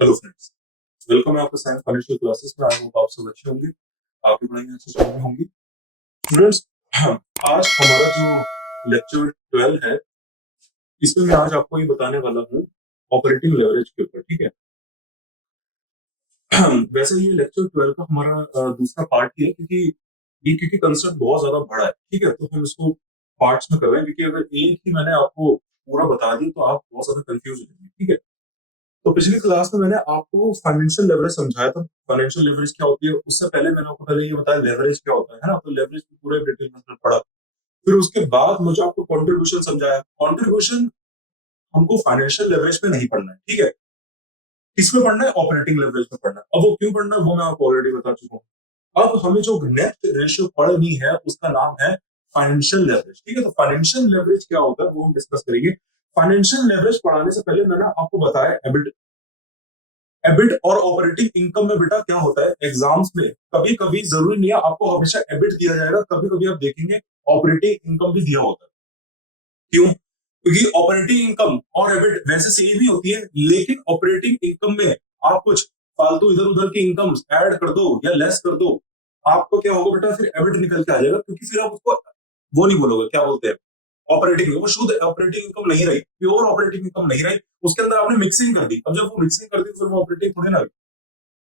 Hello friends, welcome है आपका science financial classes में। आई होप आप सब अच्छे होंगे, आपकी पढ़ाई अच्छी चल रही होंगी। स्टूडेंट्स, आज हमारा जो लेक्चर 12 है, इसमें मैं आज आपको ये बताने वाला हूँ ऑपरेटिंग लेवरेज के ऊपर। ठीक है। वैसे ये लेक्चर 12 का हमारा दूसरा पार्ट ही है, क्योंकि कंसेप्ट बहुत ज्यादा बड़ा है। ठीक है, तो हम इसको पार्ट्स में कर रहे हैं, क्योंकि अगर एक ही मैंने आपको पूरा बता दिया तो आप बहुत ज्यादा कंफ्यूज हो जाएंगे। ठीक है। तो पिछली क्लास में मैंने आपको फाइनेंशियल लेवरेज समझाया था। फाइनेंशियल लेवरेज क्या होती है, उससे पहले मैंने आपको पहले ये बताया लेवरेज क्या होता है ना। तो लेवरेज की पूरे डिटेल में पढ़ा। फिर उसके बाद मुझे आपको कंट्रीब्यूशन समझाया। कंट्रीब्यूशन हमको फाइनेंशियल लेवरेज में नहीं पढ़ना है। ठीक है, किसमें पढ़ना है? ऑपरेटिंग लेवरेज में पढ़ना है। अब वो क्यों पढ़ना है वो मैं आपको ऑलरेडी बता चुका हूँ। अब हमें जो नेक्स्ट रेशियो पढ़नी है उसका नाम है फाइनेंशियल लेवरेज। ठीक है, तो फाइनेंशियल लेवरेज क्या होता है वो हम डिस्कस करेंगे। फाइनेंशियल लेवरेज पढ़ाने से पहले मैंने आपको बताया एबिट और ऑपरेटिंग इनकम में बेटा क्या होता है। एग्जाम्स में कभी कभी जरूरी नहीं है आपको हमेशा एबिट दिया जाएगा, कभी कभी आप देखेंगे ऑपरेटिंग इनकम भी दिया होता है। क्यों? क्योंकि ऑपरेटिंग इनकम और एबिट वैसे सेम ही होती है, लेकिन ऑपरेटिंग इनकम में आप कुछ फालतू इधर उधर की इनकम ऐड कर दो या लेस कर दो, आपको क्या होगा बेटा, फिर एबिट निकल के आ जाएगा। क्योंकि फिर आप उसको वो नहीं बोलोगे, क्या बोलते हैं, ऑपरेटिंग, वो शुद्ध ऑपरेटिंग इनकम नहीं रही, प्योर ऑपरेटिंग इनकम नहीं रही। उसके अंदर आपने मिक्सिंग कर दी। अब जब वो मिक्सिंग कर दी तो फिर वो ऑपरेटिंग थोड़ी ना रही,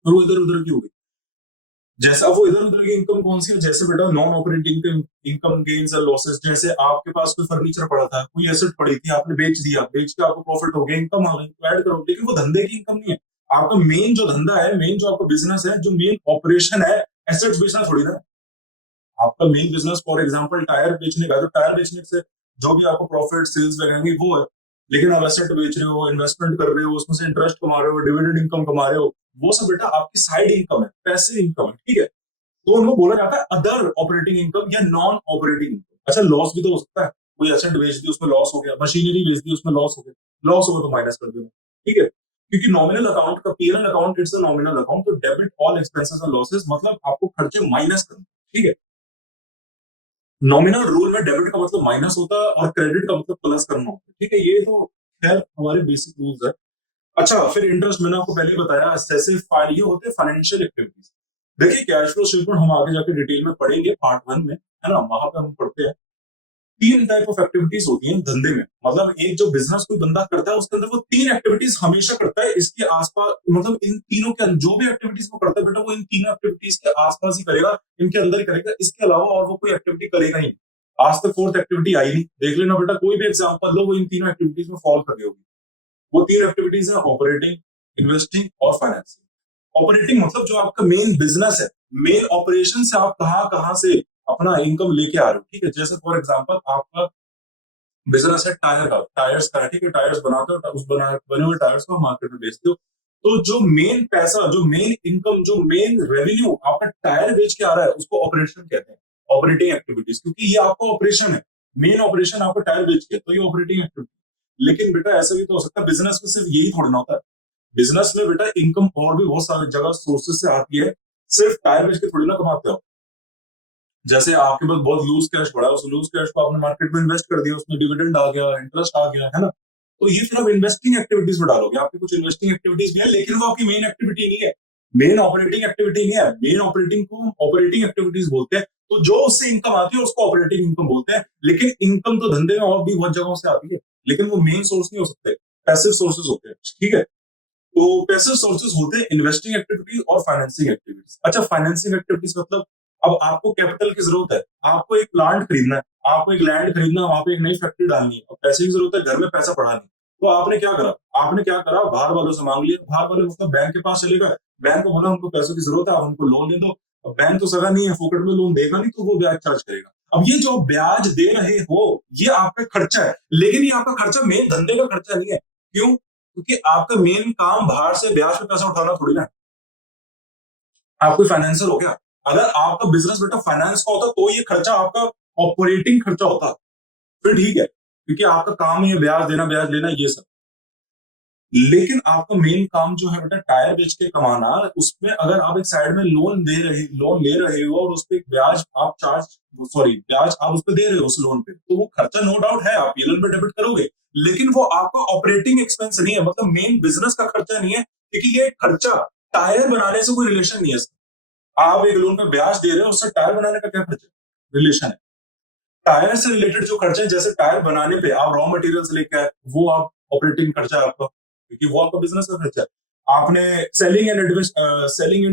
फिर वो इधर उधर की होगी। जैसा वो इधर उधर की इनकम कौन सी है, जैसे बेटा नॉन ऑपरेटिंग इनकम गेन्स और लॉसेस। जैसे आपके पास कोई फर्नीचर पड़ा था, कोई एसेट पड़ी थी, आपने बेच दिया, बेच के आपको प्रॉफिट हो गया, इनकम आ गई, तो ऐड करो। लेकिन वो धंधे की इनकम नहीं है। आपका मेन जो धंधा है, मेन जो आपका बिजनेस है, जो मेन ऑपरेशन है, एसेट्स बेचना थोड़ी ना। आपका main business for example tyre बेचने का, तो टायर बेचने से जो भी आपको प्रॉफिट सेल्स लगेंगे वो है। लेकिन आप एसेट बेच रहे हो, इन्वेस्टमेंट कर रहे हो, उसमें से इंटरेस्ट कमा रहे हो, डिविडेंड इनकम कमा रहे हो, वो सब बेटा आपकी साइड इनकम है, पैसिव इनकम है। ठीक है, तो उनको बोला जाता है अदर ऑपरेटिंग इनकम या नॉन ऑपरेटिंग इनकम। अच्छा, लॉस भी तो हो सकता है, कोई एसेट बेच दी उसमें लॉस हो गया, मशीनरी बेच दी उसमें लॉस हो गया, लॉस होगा तो माइनस कर देना। ठीक है, क्योंकि नॉमिनल अकाउंट का PNL account its a nominal account, तो debit all expenses and losses मतलब आपको खर्चे माइनस करना। ठीक है, नॉमिनल रूल में डेबिट का मतलब माइनस होता है और क्रेडिट का मतलब प्लस करना होता है। ठीक है, ये तो खैर हमारे बेसिक रूल्स है। अच्छा, फिर इंटरेस्ट मैंने आपको पहले ही बताया, सेसिव फाइल, ये होते हैं फाइनेंशियल एक्टिविटीज। देखिए, कैश फ्लो स्टेटमेंट हम आगे जाकर डिटेल में पढ़ेंगे पार्ट 1 में, है ना। वहां पे हम पढ़ते हैं तीन टाइप ऑफ एक्टिविटीज होती हैं धंधे में। मतलब एक जो बिजनेस कोई बंदा करता है उसके अंदर वो तीन एक्टिविटीज हमेशा करता है। इसके आसपास मतलब इन तीनों के जो भी एक्टिविटीज वो करता है बेटा, वो इन तीनों एक्टिविटीज के आसपास ही करेगा, इनके अंदर ही करेगा, इसके अलावा और वो कोई एक्टिविटी करेगा ही। आज तक फोर्थ एक्टिविटी आई नहीं, देख लेना बेटा, कोई भी एग्जाम्पल लो वो इन तीनों एक्टिविटीज में फॉल कर होगी। वो तीन एक्टिविटीज है ऑपरेटिंग, इन्वेस्टिंग और फाइनेंसिंग। ऑपरेटिंग मतलब जो आपका मेन बिजनेस है, मेन ऑपरेशन से आप कहाँ कहाँ से अपना इनकम लेके आ रहे हो। ठीक है, जैसे फॉर एग्जांपल आपका बिजनेस है टायर का, टायर्स का। ठीक है, टायर्स बनाते हो, उस बने हुए टायर्स को मार्केट में बेचते हो। तो जो मेन पैसा, जो मेन इनकम, जो मेन रेवेन्यू आपका टायर बेच के आ रहा है उसको ऑपरेशन कहते हैं, ऑपरेटिंग एक्टिविटीज। क्योंकि ये आपका ऑपरेशन है, मेन ऑपरेशन आपका टायर बेच के, तो ये ऑपरेटिंग एक्टिविटी। लेकिन बेटा ऐसा भी तो हो सकता है, बिजनेस में सिर्फ यही थोड़ा ना होता है। बिजनेस में बेटा इनकम और भी बहुत सारी जगह सोर्सेस से आती है, सिर्फ टायर बेच के थोड़ी ना कमाते हो। जैसे आपके पास बहुत लूज कैश पड़ा है, उस लूज कैश को आपने मार्केट में इन्वेस्ट कर दिया, उसमें डिविडेंड आ गया, इंटरेस्ट आ गया, है ना। तो ये फिर आप इन्वेस्टिंग एक्टिविटीज में डालोगे। आपकी कुछ इन्वेस्टिंग एक्टिविटीज भी है, लेकिन वो आपकी मेन एक्टिविटी नहीं है, मेन ऑपरेटिंग एक्टिविटी नहीं है। मेन ऑपरेटिंग को ऑपरेटिंग एक्टिविटीज बोलते हैं। तो जो उससे इनकम आती है उसको ऑपरेटिंग इनकम बोलते हैं। लेकिन इनकम तो धंधे में और भी बहुत जगहों से आती है, लेकिन वो मेन सोर्स नहीं हो सकते, पैसिव सोर्सेज होते हैं। ठीक है, तो पैसिव सोर्सेज होते हैं इन्वेस्टिंग एक्टिविटीज और फाइनेंसिंग एक्टिविटीज। अच्छा, फाइनेंसिंग एक्टिविटीज मतलब अब आपको कैपिटल की जरूरत है, आपको एक प्लांट खरीदना है, आपको एक लैंड खरीदना है, वहां पे एक नई फैक्ट्री डालनी है, अब पैसे की जरूरत है, घर में पैसा पड़ा नहीं। तो आपने क्या करा, बाहर वालों से मांग लिया। बाहर वाले मतलब बैंक के पास चले गए, बैंक को बोला हमको पैसों की जरूरत है, आप हमको लोन दे दो। अब बैंक तो सगा नहीं है, फोकट में लोन देगा नहीं, तो वो ब्याज चार्ज करेगा। अब ये जो ब्याज दे रहे हो ये आपका खर्चा है, लेकिन ये आपका खर्चा मेन धंधे का खर्चा नहीं है। क्यों? क्योंकि आपका मेन काम बाहर से ब्याज पे पैसा उठाना थोड़ी ना है। आप कोई फाइनेंसर हो क्या? अगर आपका बिजनेस बेटा फाइनेंस का होता तो ये खर्चा आपका ऑपरेटिंग खर्चा होता, फिर ठीक है, क्योंकि आपका काम है ये ब्याज देना, ब्याज लेना, ये सब। लेकिन आपका मेन काम जो है बेटा टायर बेच के कमाना, उसमें अगर आप एक साइड में लोन ले रहे हो और उस पर ब्याज आप ब्याज आप उस पर दे रहे हो उस लोन पे, तो वो खर्चा नो डाउट है, आप पीएनएल पे डेबिट करोगे। लेकिन वो आपका ऑपरेटिंग एक्सपेंस नहीं है, मतलब मेन बिजनेस का खर्चा नहीं है, क्योंकि ये खर्चा टायर बनाने से कोई रिलेशन नहीं है इसका। आप एक लोन पे ब्याज दे रहे हो, उससे टायर बनाने का क्या खर्चा रिलेशन है? टायर से रिलेटेड जो खर्चा है, जैसे टायर बनाने पे आप रॉ मटेरियल्स लेके आए, वो आप ऑपरेटिंग खर्चा है आपका, क्योंकि वो आपका बिजनेस का खर्चा है। आपने सेलिंग एंड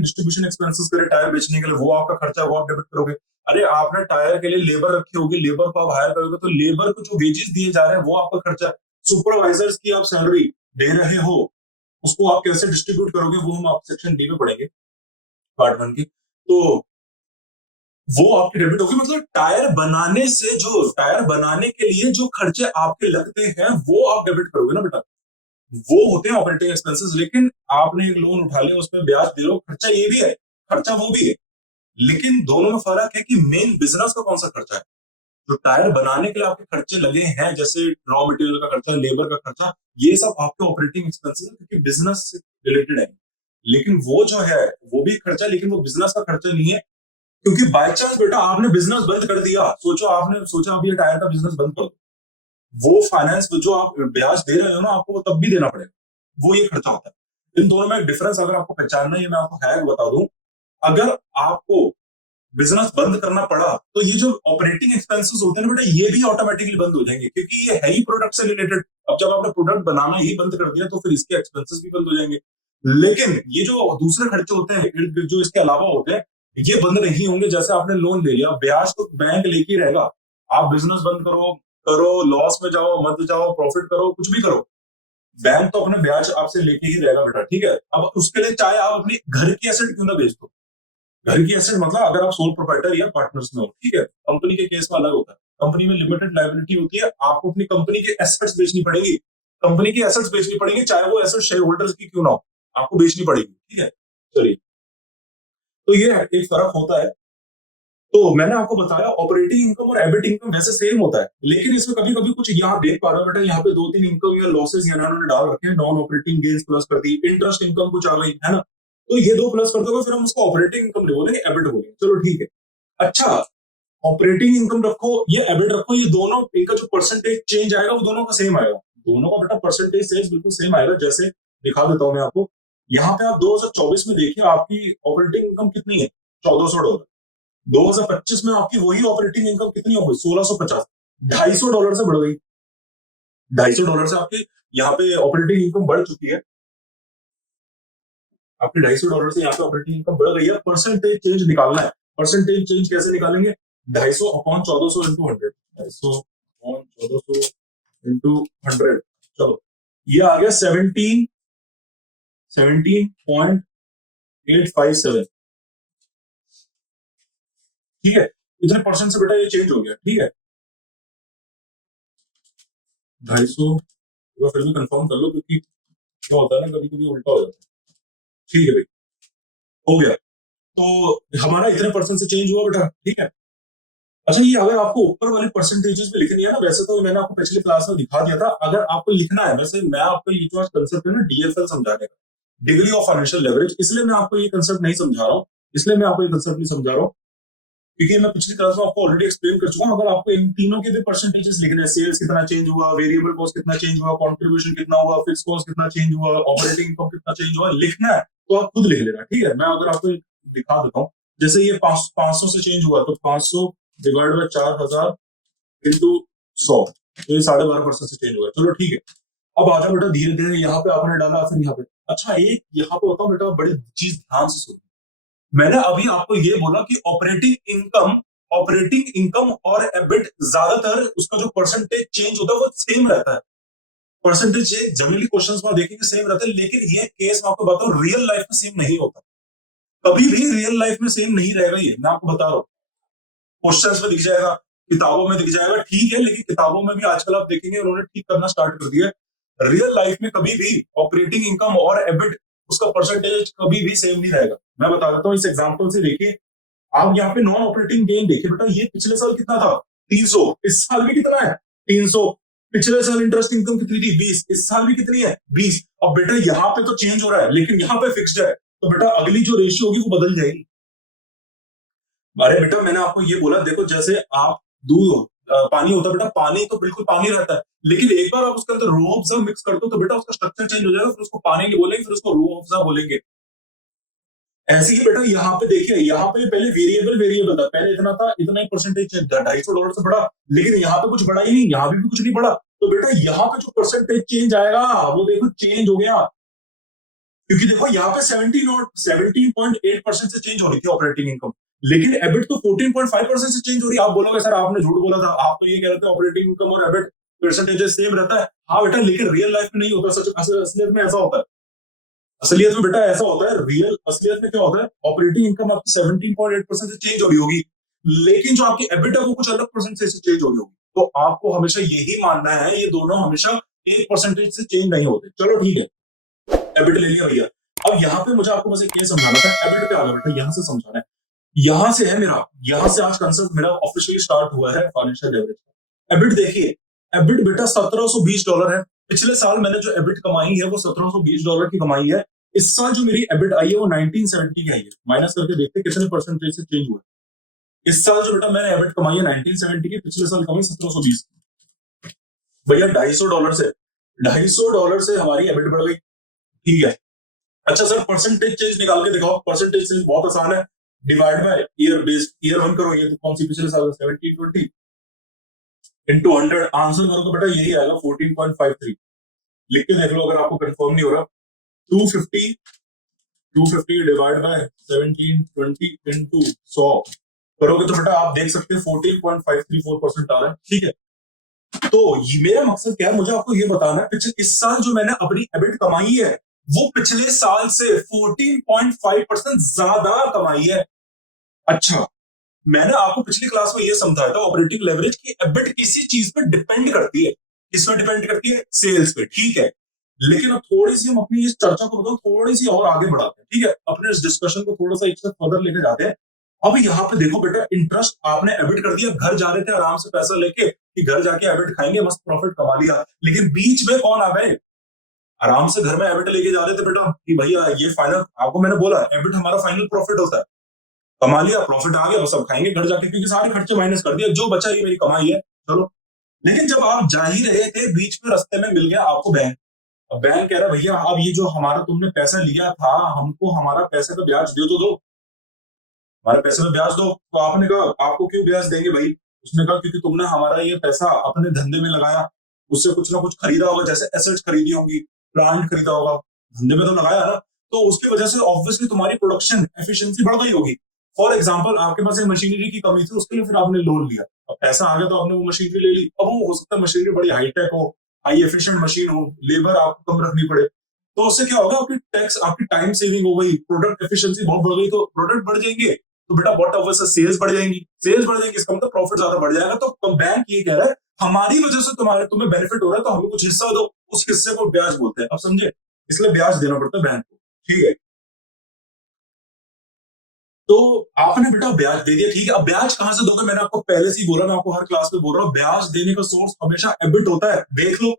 डिस्ट्रीब्यूशन एक्सपेंसेस करे टायर बेचने के लिए, वो आपका खर्चा है, वो आप डेबिट करोगे। अरे आपने टायर के लिए लेबर रखी होगी, लेबर को आप हायर करोगे, तो लेबर को जो वेजेस दिए जा रहे हैं वो आपका खर्चा है। सुपरवाइजर्स की आप सैलरी दे रहे हो, उसको आप कैसे डिस्ट्रीब्यूट करोगे, वो हम आप सेक्शन डी में पढ़ेंगे, पार्ट 1 की। तो वो आपकी डेबिट होगी। मतलब टायर बनाने के लिए जो खर्चे आपके लगते हैं वो आप डेबिट करोगे ना बेटा, वो होते हैं ऑपरेटिंग एक्सपेंसेस। लेकिन आपने एक लोन उठा लिया, उसमें ब्याज दे रहे हो, खर्चा ये भी है, खर्चा वो भी है, लेकिन दोनों में फर्क है कि मेन बिजनेस का कौन सा खर्चा है। जो टायर बनाने के लिए आपके खर्चे लगे हैं, जैसे रॉ मटेरियल का खर्चा, लेबर का खर्चा, ये सब आपके ऑपरेटिंग एक्सपेंसेस है, क्योंकि बिजनेस से रिलेटेड है। लेकिन वो जो है वो भी खर्चा, लेकिन वो बिजनेस का खर्चा नहीं है। क्योंकि बाय चांस बेटा आपने बिजनेस बंद कर दिया, आपने सोचा अब ये टायर का बिजनेस बंद कर दो, वो फाइनेंस जो आप ब्याज दे रहे हो ना, आपको वो तब भी देना पड़ेगा, वो ये खर्चा होता है। इन दोनों में एक डिफरेंस अगर आपको पहचानना है, ये मैं आपको हैक बता दूं। अगर आपको बिजनेस बंद करना पड़ा, तो ये जो ऑपरेटिंग एक्सपेंसेस होते हैं ना बेटा, ये भी ऑटोमेटिकली बंद हो जाएंगे, क्योंकि ये है ही प्रोडक्ट से रिलेटेड। अब जब आपने प्रोडक्ट बनाना ही बंद कर दिया, तो फिर इसके एक्सपेंसेस भी बंद हो जाएंगे। लेकिन ये जो दूसरे खर्चे होते हैं, जो इसके अलावा होते हैं, ये बंद नहीं होंगे। जैसे आपने लोन ले लिया, ब्याज तो बैंक लेके ही रहेगा। आप बिजनेस बंद करो करो, लॉस में जाओ मत जाओ, प्रॉफिट करो कुछ भी करो, बैंक तो अपने ब्याज आपसे लेके ही रहेगा बेटा, ठीक है। अब उसके लिए चाहे आप अपनी घर की एसेट क्यों ना बेच दो, घर की एसेट मतलब अगर आप सोल प्रोप्राइटर या पार्टनर्स में हो, ठीक है। कंपनी के केस में अलग होता है, कंपनी में लिमिटेड लायबिलिटी होती है, आपको अपनी कंपनी के एसेट्स बेचनी पड़ेगी, कंपनी की एसेट्स बेचनी पड़ेगी, चाहे वो एसेट शेयर होल्डर्स की क्यों ना हो, आपको बेचनी पड़ेगी, ठीक है। चलिए, तो ये एक फर्क होता है। तो मैंने आपको बताया ऑपरेटिंग इनकम और एबिट इनकम वैसे सेम होता है, लेकिन इसमें कभी कभी कुछ यहाँ देख पा रहे हो बेटा, यहाँ पे 2-3 इनकम या लॉसेस यहाँ उन्होंने डाल रखे हैं। नॉन ऑपरेटिंग गेन्स प्लस कर दी, इंटरेस्ट इनकम कुछ आ गई है ना, तो ये दो प्लस कर दोगे, फिर हम उसको ऑपरेटिंग इनकम नहीं बोलेंगे, एबिट बोलेंगे। चलो ठीक है। अच्छा, ऑपरेटिंग इनकम रखो, ये एबिट रखो, ये दोनों इनका जो परसेंटेज चेंज आएगा वो दोनों का सेम आएगा, दोनों का बेटा परसेंटेज चेंज बिल्कुल सेम आएगा। जैसे दिखा देता हूं मैं आपको, यहाँ पे आप 2024 में देखिए आपकी ऑपरेटिंग इनकम कितनी है, $1400। 2025 में आपकी वही ऑपरेटिंग इनकम कितनी हो गई, 1650, $250 से बढ़ गई। $250 से आपकी यहाँ पे ऑपरेटिंग इनकम बढ़ चुकी है, आपकी $250 से यहाँ पे ऑपरेटिंग इनकम बढ़ गई है। परसेंटेज चेंज निकालना है, परसेंटेज चेंज कैसे निकालेंगे, 250 अपॉन 1400 इंटू 100, 250 अपॉन 1400 इंटू 100, चलो ये आ गया 17.857, ठीक है। इतने परसेंट से बेटा ये चेंज हो गया, ठीक है। 250 फिर भी कंफर्म कर लो, क्योंकि क्या होता है ना, कभी कभी उल्टा हो जाता है, ठीक है भाई, हो गया। तो हमारा इतने परसेंट से चेंज हुआ बेटा, ठीक है। अच्छा, ये अगर आपको ऊपर वाले परसेंटेजेस में लिखनी है ना, वैसे तो मैंने आपको पिछली क्लास में दिखा दिया था, अगर आपको लिखना है, वैसे मैं आपको ये जो कंसेप्ट है ना डीएफएल समझाने का, डिग्री ऑफ फाइनेंशियल लेवरेज, इसलिए मैं आपको ये कंसेप्ट नहीं समझा रहा हूँ, इसलिए मैं आपको ये कंसेप्ट नहीं समझा रहा हूँ, क्योंकि मैं पिछली क्लास में आपको ऑलरेडी एक्सप्लेन कर चुका हूँ। अगर आपको इन तीनों के भी परसेंटेजेस लिखने हैं, सेल्स कितना चेंज हुआ, वेरिएबल कॉस्ट कितना चेंज हुआ, कंट्रीब्यूशन कितना हुआ, फिक्स कॉस्ट कितना चेंज हुआ, ऑपरेटिंग इनकम कितना चेंज हुआ, लिखना है तो आप खुद लिख लेना, ठीक है। मैं अगर आपको दिखा देता हूँ, जैसे ये 500 से चेंज हुआ, तो 500 डिवाइड बाय 4000 इंटू 100, तो ये 12.5% से चेंज हुआ। चलो ठीक है, अब आ जाओ बेटा धीरे धीरे, यहाँ पे आपने डाला, फिर यहाँ पे। अच्छा, एक यहाँ पे होता है बेटा, बड़ी चीज ध्यान से सुनो, मैंने अभी आपको ये बोला कि ऑपरेटिंग इनकम और एबिट ज्यादातर उसका जो परसेंटेज चेंज होता है वो सेम रहता है, परसेंटेज जनरली क्वेश्चंस में देखेंगे सेम रहता है, लेकिन ये केस मैं आपको बताऊं रियल लाइफ में सेम नहीं होता, कभी भी रियल लाइफ में सेम नहीं रहेगा, ये मैं आपको बता रहा हूँ। क्वेश्चंस में दिख जाएगा, किताबों में दिख जाएगा, ठीक है, लेकिन किताबों में भी आजकल आप देखेंगे उन्होंने ठीक करना स्टार्ट कर दिया है। रियल लाइफ में कभी भी ऑपरेटिंग इनकम और एबिट उसका परसेंटेज कभी भी सेम नहीं रहेगा। मैं बता देता हूँ, इस एग्जांपल से देखिए, आप यहाँ पे नॉन ऑपरेटिंग गेन देखिए बेटा, ये पिछले साल कितना था, 300, इस साल भी कितना है, 300। पिछले साल इंटरेस्ट इनकम कितनी थी, 20, इस साल भी कितनी है, 20। अब बेटा यहाँ पे तो चेंज हो रहा है, लेकिन यहाँ पे फिक्स्ड है, तो बेटा अगली जो रेशियो होगी वो बदल जाएगी। अरे बेटा मैंने आपको ये बोला, देखो जैसे आप दूध पानी होता है बेटा, पानी तो बिल्कुल पानी रहता है, लेकिन एक बार आप उसके अंदर रूह अफ़ज़ा मिक्स कर दो तो बेटा उसका स्ट्रक्चर चेंज हो जाएगा, फिर उसको पानी नहीं बोलेंगे, फिर उसको रूह अफ़ज़ा बोलेंगे। ऐसे ही बेटा यहाँ पे देखिए, यहाँ पे पहले वेरिएबल वेरिएबल था, पहले इतना था, इतना ही परसेंटेज चेंज था, $250 से बढ़ा, लेकिन यहाँ पे कुछ बढ़ा ही नहीं, यहाँ पे भी कुछ नहीं बढ़ा। तो बेटा यहाँ पे जो परसेंटेज चेंज आएगा, वो देखो चेंज हो गया। क्योंकि देखो यहाँ पे 17.8% से चेंज हो रही थी ऑपरेटिंग इनकम, लेकिन एबिट तो 14.5% से चेंज हो रही है। आप बोलोगे सर आपने झूठ बोला था, आप तो ये कह रहे थे ऑपरेटिंग इनकम और एबिट परसेंटेजेस सेम रहता है। हाँ बेटा, लेकिन रियल लाइफ में नहीं होता, सच असलियत में ऐसा होता है। असलियत में बेटा ऐसा होता है, रियल असलियत में क्या होता है, ऑपरेटिंग इनकम आपकी 17.8% से चेंज हो रही होगी, लेकिन जो आपकी एबिट है वो कुछ अलग परसेंट से चेंज हो रही होगी। तो आपको हमेशा यही मानना है, ये दोनों हमेशा 1% से चेंज नहीं होते। चलो ठीक है, एबिट ले लिया भैया। अब यहाँ पे मुझे आपको बस एक ये समझाना था, एबिट पे आ गया बेटा, यहाँ से समझाना है। यहाँ से है मेरा, यहाँ से आज कंसेप्ट मेरा ऑफिशियली स्टार्ट हुआ है फाइनेंशियल लेवरेज का। एबिट देखिए, एबिट बेटा $1720 है। पिछले साल मैंने जो एबिट कमाई है वो $1720 की कमाई है। इस साल जो मेरी एबिट आई है वो 1970 की आई है। माइनस करके देखते कितने परसेंटेज से चेंज हुआ है। इस साल जो बेटा मैंने एबिट कमाई है 1970 की, पिछले साल कमाई 1720 की। भैया $250 से $250 से हमारी एबिट बढ़ गई। ठीक है, अच्छा सर परसेंटेज चेंज निकाल के दिखाओ। परसेंटेज चेंज बहुत आसान है, divide by year based, year 1 करो, ये तो कौन सी पिछले साल 1720 इनटू 100, आंसर करो तो बेटा यही आएगा 14.53। लिख के देख लो अगर आपको कंफर्म नहीं हो रहा। 250 250 डिवाइड बाय 1720 इनटू 100 करोगे तो बेटा आप देख सकते हैं 14.534% आ रहा है। ठीक है, तो ये मेरा मकसद क्या है, मुझे आपको ये बताना है, पिछले इस साल जो मैंने अपनी एबिट कमाई है वो पिछले साल से 14.5% ज्यादा कमाई है। अच्छा, मैंने आपको पिछली क्लास में ये समझाया था ऑपरेटिंग लेवरेज की एबिट किसी चीज पे डिपेंड करती है। किस पे डिपेंड करती है? सेल्स पे। ठीक है, लेकिन अब थोड़ी सी हम अपनी इस चर्चा को बताओ, थोड़ी सी और आगे बढ़ाते हैं। ठीक है, अपने इस डिस्कशन को थोड़ा सा एक स्टेप फर्दर लेके जाते हैं। अब यहाँ पे देखो बेटा, इंटरेस्ट आपने एबिट कर दिया, घर जा रहे थे आराम से पैसा लेके कि घर जाके एबिट खाएंगे, मस्त प्रॉफिट कमा लिया, लेकिन बीच में कौन आ गए? आराम से घर में एबिट लेके जा रहे थे बेटा कि भैया ये फाइनल, आपको मैंने बोला एबिट हमारा फाइनल प्रॉफिट होता है। कमा लिया, प्रॉफिट आ गया, बस अब खाएंगे घर जाके, क्योंकि सारे खर्चे माइनस कर दिया, जो बचा ये मेरी कमाई है, चलो। लेकिन जब आप जा ही रहे थे, बीच में रास्ते में मिल गया आपको बैंक। अब बैंक कह रहा है भैया अब ये जो हमारा तुमने पैसा लिया था, हमको हमारा पैसे का ब्याज दे तो दो, हमारे पैसे में ब्याज दो। तो आपने कहा आपको क्यों ब्याज देंगे भाई? उसने कहा क्योंकि तुमने हमारा ये पैसा अपने धंधे में लगाया, उससे कुछ ना कुछ खरीदा होगा, जैसे एसेट्स खरीदी होंगी, प्लांट खरीदा होगा, धंधे में तो लगाया ना, तो उसकी वजह से ऑब्वियसली तुम्हारी प्रोडक्शन एफिशिएंसी बढ़ गई होगी। फॉर एग्जाम्पल आपके पास एक मशीनरी की कमी थी, उसके लिए फिर आपने लोन लिया, अब पैसा आ गया तो आपने वो मशीनरी ले ली। अब वो हो सकता है मशीनरी बड़ी हाईटेक हो, हाई एफिशिएंट मशीन हो, लेबर आपको कम रखनी पड़े, तो उससे क्या होगा, आपकी टैक्स, आपकी टाइम सेविंग हो गई, प्रोडक्ट एफिशिएंसी बहुत बढ़ गई, तो प्रोडक्ट बढ़ जाएंगे तो बेटा व्हाट ऑफ सेल्स बढ़ जाएंगी, सेल्स बढ़ जाएंगी, इसका मतलब प्रॉफिट ज्यादा बढ़ जाएगा। तो बैंक ये कह रहा है हमारी वजह से तुम्हें बेनिफिट हो रहा है, तो हमें कुछ हिस्सा दो, उस हिस्से को ब्याज बोलते हैं। अब समझे, इसलिए ब्याज देना पड़ता है बैंक को। ठीक है, तो आपने बेटा ब्याज दे दिया, ठीक है, अब ब्याज कहां से दोगे? मैंने आपको पहले से ही बोला, मैं आपको हर क्लास में बोल रहा हूँ, ब्याज देने का सोर्स हमेशा एबिट होता है, देख लो,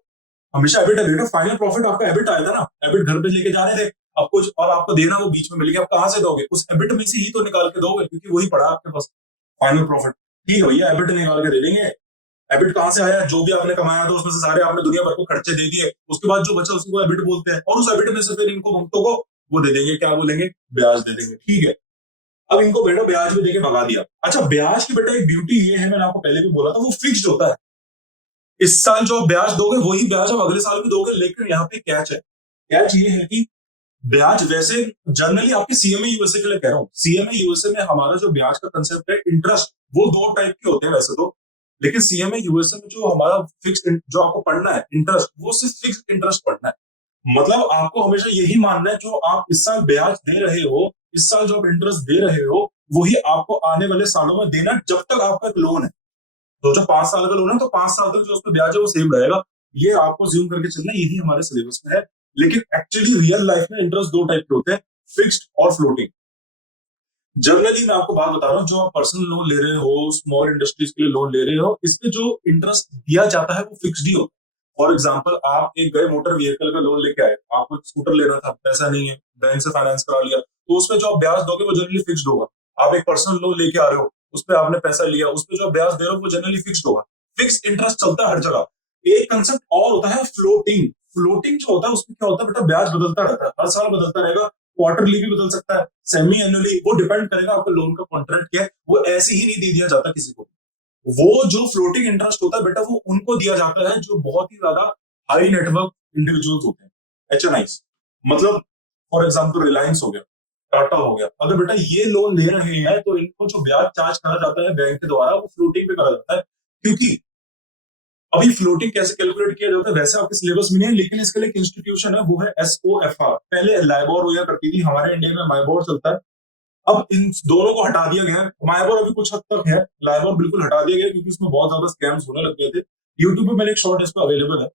हमेशा एबिट है बेटा। फाइनल प्रॉफिट आपका एबिट आया था ना, एबिट घर पे लेके जा रहे थे, अब कुछ और आपको देना वो बीच में मिल गया, आप कहां से दोगे? उस एबिट में से ही तो निकाल के दोगे, क्योंकि वही पड़ा आपके पास फाइनल प्रॉफिट। ठीक है भैया, एबिट निकाल के दे देंगे। एबिट कहां से आया? जो भी आपने कमाया था उसमें से सारे आपने दुनिया भर को खर्चे दे दिए, उसके बाद जो बचा उसको एबिट बोलते हैं, और उस एबिट में से फिर इनको भक्तों को वो दे देंगे, क्या बोलेंगे? ब्याज दे देंगे। ठीक है, अब इनको बेटा ब्याज में देके भगा दिया। अच्छा, ब्याज की बेटा एक ब्यूटी ये है, मैंने आपको पहले भी बोला था, वो फिक्स्ड होता है। इस साल जो ब्याज दोगे वही ब्याज आप अगले साल भी दोगे, लेकिन यहाँ पे कैच है। कैच ये है कि ब्याज वैसे जनरली आपके सीएमए यूएसए के लिए कह रहा हूँ, सीएमए यूएसए में हमारा जो ब्याज का कंसेप्ट है, इंटरेस्ट, वो दो टाइप के होते हैं वैसे तो, लेकिन सीएमए यूएसए में जो हमारा फिक्स जो आपको पढ़ना है इंटरेस्ट, वो सिर्फ फिक्स इंटरेस्ट पढ़ना है। मतलब आपको हमेशा यही मानना है, जो आप इस साल ब्याज दे रहे हो, इस साल जो आप इंटरेस्ट दे रहे हो, वही आपको आने वाले सालों में देना, जब तक आपका एक लोन है। तो जो 5 साल का लोन है, तो 5 साल तक जो उसमें ब्याज है वो सेम रहेगा। ये आपको ज्यूम करके चलना, यही हमारे सिलेबस में है। लेकिन एक्चुअली रियल लाइफ में इंटरेस्ट दो टाइप के होते हैं, फिक्स्ड और फ्लोटिंग। जनरली मैं आपको बात बता रहा हूँ, जो आप पर्सनल लोन ले रहे हो, स्मॉल इंडस्ट्रीज के लिए लोन ले रहे हो, इसमें जो इंटरेस्ट दिया जाता है वो फिक्स्ड ही होता है। फॉर एग्जाम्पल, आप एक गए मोटर व्हीकल का लोन लेके आए, आपको स्कूटर लेना था, पैसा नहीं है, बैंक से फाइनेंस करा लिया, तो उसमें जो आप ब्याज दोगे वो जनरली फिक्स्ड होगा। आप एक पर्सनल लोन लेके आ रहे हो, उस पर आपने पैसा लिया, उस पर जो ब्याज दे रहे हो वो जनरली फिक्स्ड होगा। फिक्स इंटरेस्ट चलता है हर जगह। एक कंसेप्ट और होता है फ्लोटिंग। फ्लोटिंग जो होता है उसमें क्या होता है बेटा, ब्याज बदलता रहता है, हर साल बदलता रहेगा, क्वार्टरली भी बदल सकता है, सेमी एनुअली, वो डिपेंड करेगा आपका लोन का कॉन्ट्रैक्ट क्या है। वो ऐसे ही नहीं दे दिया जाता किसी को। वो जो फ्लोटिंग इंटरेस्ट होता है बेटा, वो उनको दिया जाता है जो बहुत ही ज्यादा हाई नेटवर्क इंडिविजुअल्स होते हैं, HNIs। मतलब फॉर एग्जाम्पल रिलायंस हो गया, टाटा हो गया, अगर बेटा ये लोन दे रहे हैं तो इनको जो ब्याज चार्ज करा जाता है बैंक के द्वारा, वो फ्लोटिंग पे करा जाता है। क्योंकि अभी फ्लोटिंग कैसे कैलकुलेट किया जाता है वैसे आपके सिलेबस में नहीं है, लेकिन इसके लिए एक इंस्टीट्यूशन है, वो है SOFR। पहले लाइबोर हुआ करती थी, हमारे इंडिया में माइबोर चलता है। अब इन दोनों को हटा दिया गया है। माइबोर अभी कुछ हद तक है, लाइबोर बिल्कुल हटा दिया गया क्योंकि उसमें बहुत ज्यादा स्कैम्स होने लग गए थे। यूट्यूब पे मेरे एक शॉर्ट इस पे अवेलेबल है,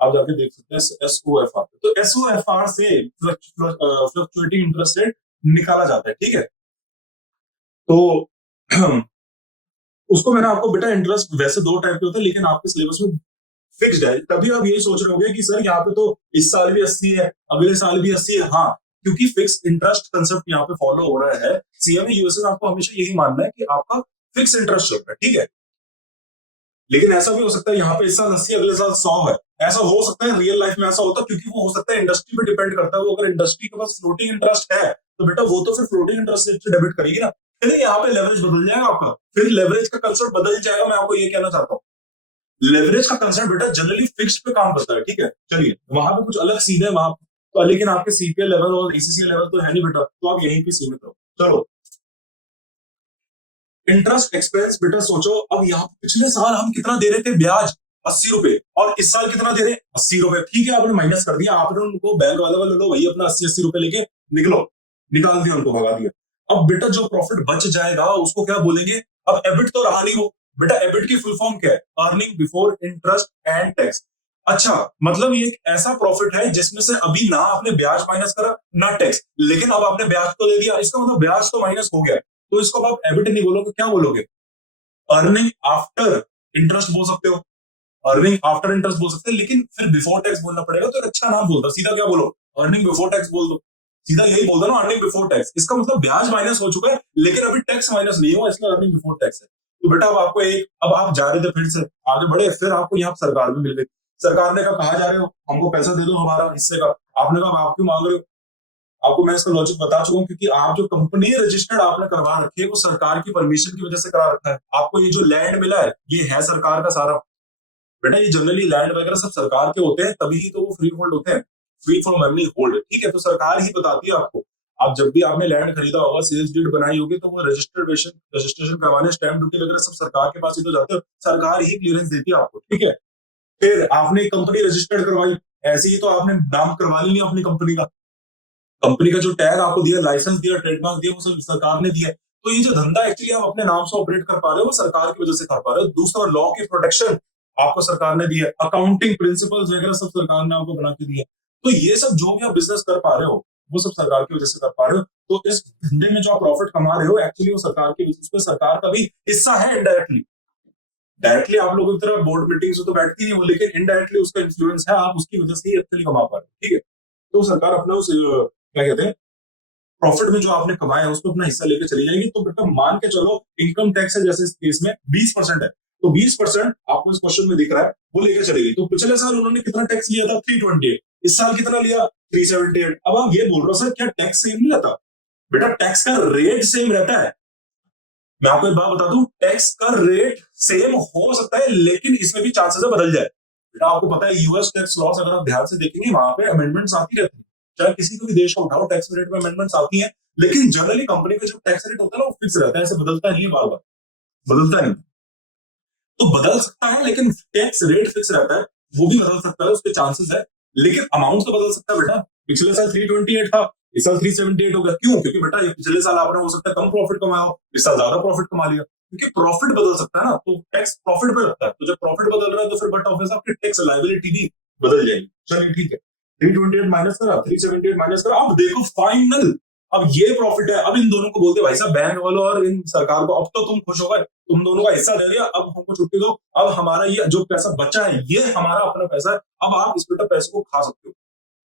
आप जाके देख सकते हैं। SOFR, तो SOFR से फ्लक्चुएटिंग इंटरेस्ट रेट निकाला जाता है, ठीक है। तो उसको मैंने आपको बेटा, इंटरेस्ट वैसे दो टाइप के होते हैं, लेकिन आपके सिलेबस में फिक्स्ड है। तभी आप यही सोच रहे होंगे कि सर यहाँ पे तो इस साल भी 80 है, अगले साल भी 80 है। हाँ, क्योंकि फिक्स इंटरेस्ट कंसेप्ट यहाँ पे फॉलो हो रहा है। CMA यूएसए में आपको हमेशा यही मानना है कि आपका फिक्स इंटरेस्ट चल रहा है, ठीक है। लेकिन ऐसा भी हो सकता है यहाँ पे इस साल 80, अगले साल 100 है। ऐसा हो सकता है, रियल लाइफ में ऐसा होता है, क्योंकि वो हो सकता है इंडस्ट्री पे डिपेंड करता है। वो अगर इंडस्ट्री के पास फ्लोटिंग इंटरेस्ट है तो बेटा वो तो फिर फ्लोटिंग इंटरेस्ट रेट से डेबिट करेगी ना, फिर यहाँ पे लेवरेज बदल जाएगा आपका, फिर लेवरेज का कंसेप्ट बदल जाएगा। मैं आपको ये कहना चाहता हूँ, लेवरेज का कंसेप्ट बेटा जनरली फिक्स्ड पे काम करता है, ठीक है। चलिए, वहां पे कुछ अलग सीन है वहां तो, लेकिन आपके CPL लेवल और ACCA लेवल तो है नहीं बेटा, तो आप यहीं पे सीमित रहो। चलो, इंटरेस्ट एक्सपेंस बेटा सोचो, अब यहाँ पिछले साल हम कितना दे रहे थे ब्याज, 80 रुपए, और इस साल कितना दे रहे हैं, 80 रुपए। ठीक है, आपने माइनस कर दिया, आपने उनको बैंक वाले वाले लो भैया अपना 80-80 रुपए लेके निकलो, निकाल दिया, उनको भगा दिया। अब बेटा जो प्रॉफिट बच जाएगा उसको क्या बोलेंगे, अब एबिट तो रहा नहीं वो। बेटा एबिट की फुल फॉर्म क्या है, earning before interest and tax. अच्छा, मतलब ये एक ऐसा प्रॉफिट है जिसमें से अभी ना आपने ब्याज माइनस करा ना टैक्स, लेकिन अब आपने ब्याज तो दे दिया, इसका मतलब ब्याज तो माइनस हो गया। तो इसको अब आप एबिट नहीं बोलोगे, क्या बोलोगे, अर्निंग आफ्टर इंटरेस्ट बोल सकते हो, अर्निंग आफ्टर इंटरेस्ट बोल सकते हैं, लेकिन फिर बिफोर टैक्स बोलना पड़ेगा, तो एक अच्छा नाम बोलता, सीधा क्या बोलो, अर्निंग बिफोर टैक्स बोल दो। सीधा यही बोल दो ना, अर्निंग बिफोर टैक्स। इसका मतलब ब्याज माइनस हो चुका है, लेकिन अभी टैक्स माइनस नहीं हुआ, इसलिए अर्निंग बिफोर टैक्स है। तो बेटा अब आपको एक, अब आप जा रहे थे फिर से आगे बढ़े, फिर आपको यहाँ सरकार भी मिल गई। सरकार ने कहा, कहा जा रहे हो, हमको पैसा दे दो हमारा हिस्से का। आपने कहा आप क्यों मांग रहे हो, आपको मैं इसका लॉजिक बता चुका हूँ, क्योंकि आप जो कंपनी रजिस्टर्ड आपने करवा रखी है वो सरकार की परमिशन की वजह से करा रखा है। आपको ये जो लैंड मिला है ये है सरकार का सारा। बेटा ये जनरली लैंड वगैरह सब सरकार के होते हैं, तभी ही तो वो फ्री होल्ड होते हैं, फ्री फ्रॉम एनी होल्ड, ठीक है। तो सरकार ही बताती है आपको, आप जब भी आपने लैंड खरीदा होगा, सेल्स डीड बनाई होगी, तो वो रजिस्ट्रेशन करवाने, स्टैंप ड्यूटी वगैरह सब सरकार के पास ही तो जाते हो, सरकार ही क्लियरेंस देती है आपको, ठीक है। फिर आपने कंपनी रजिस्टर्ड करवाई, ऐसे ही तो आपने नाम करवा ली अपनी कंपनी का, कंपनी का जो टैग आपको दिया, लाइसेंस दिया, ट्रेडमार्क दिया, वो सब सरकार ने दिया है। तो ये जो धंधा एक्चुअली आप अपने नाम से ऑपरेट कर पा रहे हो, वो सरकार की वजह से कर पा रहे हो। दूसरा, लॉ की प्रोटेक्शन आपको सरकार ने दी है, अकाउंटिंग प्रिंसिपल्स वगैरह सब सरकार ने आपको बना के दिया। तो ये सब जो भी आप बिजनेस कर पा रहे हो, वो सब सरकार की वजह से कर पा रहे हो। तो इस धंधे में जो आप प्रॉफिट कमा रहे हो, एक्चुअली वो सरकार की वजह से, सरकार का भी हिस्सा है इनडायरेक्टली। डायरेक्टली आप लोगों की तरह बोर्ड मीटिंग्स तो बैठती नहीं हो, लेकिन इनडायरेक्टली उसका इन्फ्लुएंस है, आप उसकी वजह से ही एक्चुअली कमा पा रहे हो, ठीक है। तो सरकार अपना उस क्या कहते हैं, प्रॉफिट में जो आपने कमाया है उसको अपना हिस्सा लेके चली जाएगी। तो बेटा मान के चलो इनकम टैक्स है, जैसे इस केस में 20% है, तो 20% आपको इस क्वेश्चन में दिख रहा है, वो लेके चलेगी। तो पिछले साल उन्होंने कितना टैक्स लिया था, 328, इस साल कितना लिया, 378। अब आप ये बोल रहे हो सर क्या टैक्स सेम नहीं रहता, बेटा टैक्स का रेट सेम रहता है। मैं आपको एक बात बता दूं, टैक्स का रेट सेम हो सकता है, लेकिन इसमें भी चांसेस है बदल जाए। बेटा आपको पता है यूएस टैक्स लॉस अगर आप ध्यान से देखेंगे, वहां पे अमेंडमेंट्स आती रहती है, चाहे किसी को भी देश को उठाओ, टैक्स रेट में अमेंडमेंट्स आती है, लेकिन जनरली कंपनी का जो टैक्स रेट होता है ना, वो फिक्स रहता है, ऐसे बदलता नहीं है बार बार, बदलता नहीं। तो बदल सकता है, लेकिन टैक्स रेट फिक्स रहता है, वो भी बदल सकता है, उसके चांसेस है, लेकिन अमाउंट तो बदल सकता है। बेटा पिछले साल 328 था, इस साल 378 हो गया, क्यों, क्योंकि बेटा ये पिछले साल आपने हो सकता है कम प्रॉफिट कमाया हो, इस साल ज्यादा प्रॉफिट कमा लिया, क्योंकि प्रॉफिट बदल सकता है ना, तो टैक्स प्रॉफिट पे लगता है। तो जब प्रॉफिट बदल रहा है तो फिर बट ऑब्वियस आपकी टैक्स लायबिलिटी भी बदल जाएगी। चलिए ठीक है, 328 माइनस करा, 378 माइनस करा, अब देखो फाइनल, अब ये प्रॉफिट है। अब इन दोनों को बोलते भाई साहब, बैंक वालों और इन सरकार को, अब तो तुम खुश हो गए, तुम दोनों का हिस्सा दे दिया, अब हमको छुट्टी दो, अब हमारा ये जो पैसा बचा है ये हमारा अपना पैसा है, अब आप इस बेटा पैसे को खा सकते हो।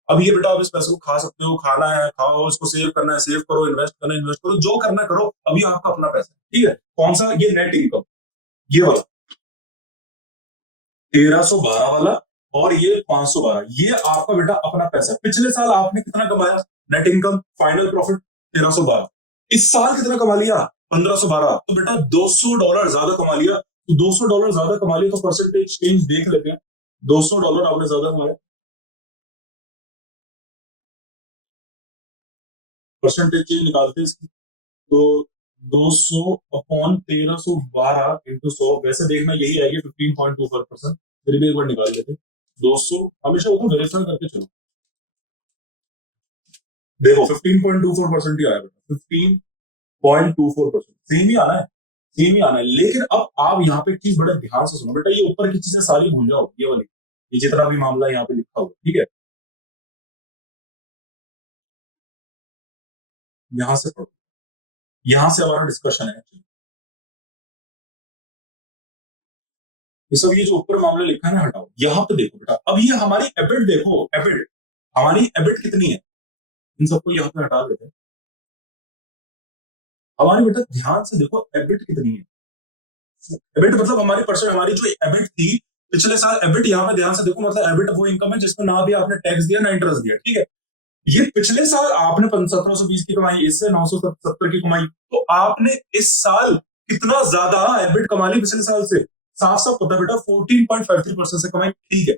अब ये बेटा आप इस पैसे को खा सकते हो, खाना है खाओ, इसको सेव करना है सेव करो, इन्वेस्ट करना है इन्वेस्ट करो, जो करना है करो, अभी आपका अपना पैसा है, ठीक है। कौन सा, ये नेट इनकम, ये वाला। 1312 वाला और ये 512, ये आपका बेटा अपना पैसा। पिछले साल आपने कितना कमाया नेट इनकम, फाइनल प्रॉफिट 1312। इस साल कितना कमा लिया 1512, तो बेटा $200 ज्यादा कमा लिया। तो $200 ज्यादा कमा लिया तो परसेंटेज चेंज देख लेते हैं। $200 आपने ज्यादा कमाया, परसेंटेज चेंज निकालते हैं इसकी। तो 200 अपॉन 1312 इंटू 100, वैसे देखना यही आएगी 15.24%। फिर भी एक बार निकाल लेते हैं। 200 हमेशा उसको वेरीफाई करके चलो। देखो 15.24% ही आया बेटा, 15.24%, सेम ही आना है, सेम ही आना है। लेकिन अब आप यहाँ पे एक चीज बड़े ध्यान से सुनो बेटा, ये ऊपर की चीजें सारी भूल जाओ, ये वाली, ये जितना भी मामला यहाँ पे लिखा हुआ, ठीक है, यहाँ से पढ़ो, यहाँ से हमारा डिस्कशन है। ये सब ये जो ऊपर मामला लिखा है ना, हटाओ। यहाँ पे देखो बेटा, अब ये हमारी एबिट देखो, एबिट हमारी एबिट कितनी है, इन सबको यहाँ पे हटा देते हैं। हमारी बेटा ध्यान से देखो एबिट कितनी है। एबिट मतलब हमारी परसेंट, हमारी जो एबिट थी पिछले साल, एबिट यहाँ पे ध्यान से देखो, मतलब एबिट वो इनकम है जिसमें ना भी आपने टैक्स दिया ना इंटरेस्ट दिया, ठीक है। ये पिछले साल आपने 1720 की कमाई, इससे 970 की कमाई, तो आपने इस साल कितना ज्यादा एबिट कमा ली पिछले साल से, साफ साफ पता बेटा 14.53% से कमाई, ठीक है।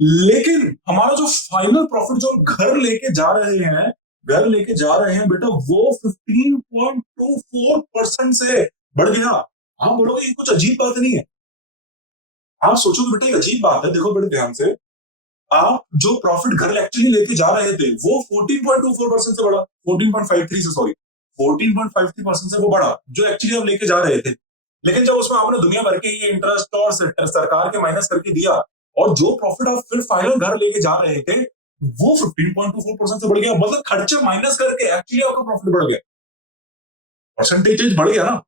लेकिन हमारा जो फाइनल प्रॉफिट जो घर लेके जा रहे हैं, घर लेके जा रहे हैं बेटा, वो 15.24% से बढ़ गया। आप बोलोगे ये कुछ अजीब बात नहीं है, आप सोचोगे बेटा ये अजीब बात है। देखो बड़े ध्यान से, आप जो प्रॉफिट घर एक्चुअली लेके जा रहे थे वो 14.24% से बढ़ा, 14.53 से, सॉरी 14.53% से वो बढ़ा जो एक्चुअली आप लेके जा रहे थे। लेकिन जब उसमें आपने दुनिया भर के ये इंटरेस्ट और सरकार के माइनस करके दिया, और जो प्रॉफिट आप फिर फाइनल घर लेके जा रहे थे वो 15.24% से बढ़ गया, मतलब खर्चा माइनस करके एक्चुअली आपका प्रॉफिट बढ़ गया, परसेंटेज बढ़ गया ना।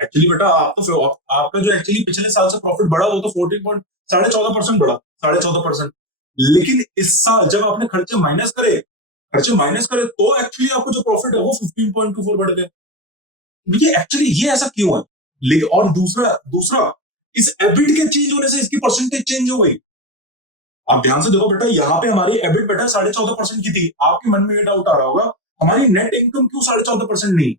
एक्चुअली बेटा आप तो आपका जो एक्चुअली पिछले साल से प्रॉफिट बढ़ा वो तो 14.14% बढ़ा, 14.5%। लेकिन इस साल जब आपने खर्चे माइनस करे, खर्चे माइनस करे, तो एक्चुअली आपको जो प्रॉफिट है वो 15.24 बढ़ गया। ये एक्चुअली ये ऐसा क्यों है। लेकिन और दूसरा दूसरा इस एबिट के चेंज होने से इसकी परसेंटेज चेंज हो गई। आप ध्यान से देखो बेटा, यहाँ पे हमारी एबिट बेटा 14.5% की थी। आपके मन में ये डाउट आ रहा होगा हमारी नेट इनकम क्यों 14.5% नहीं।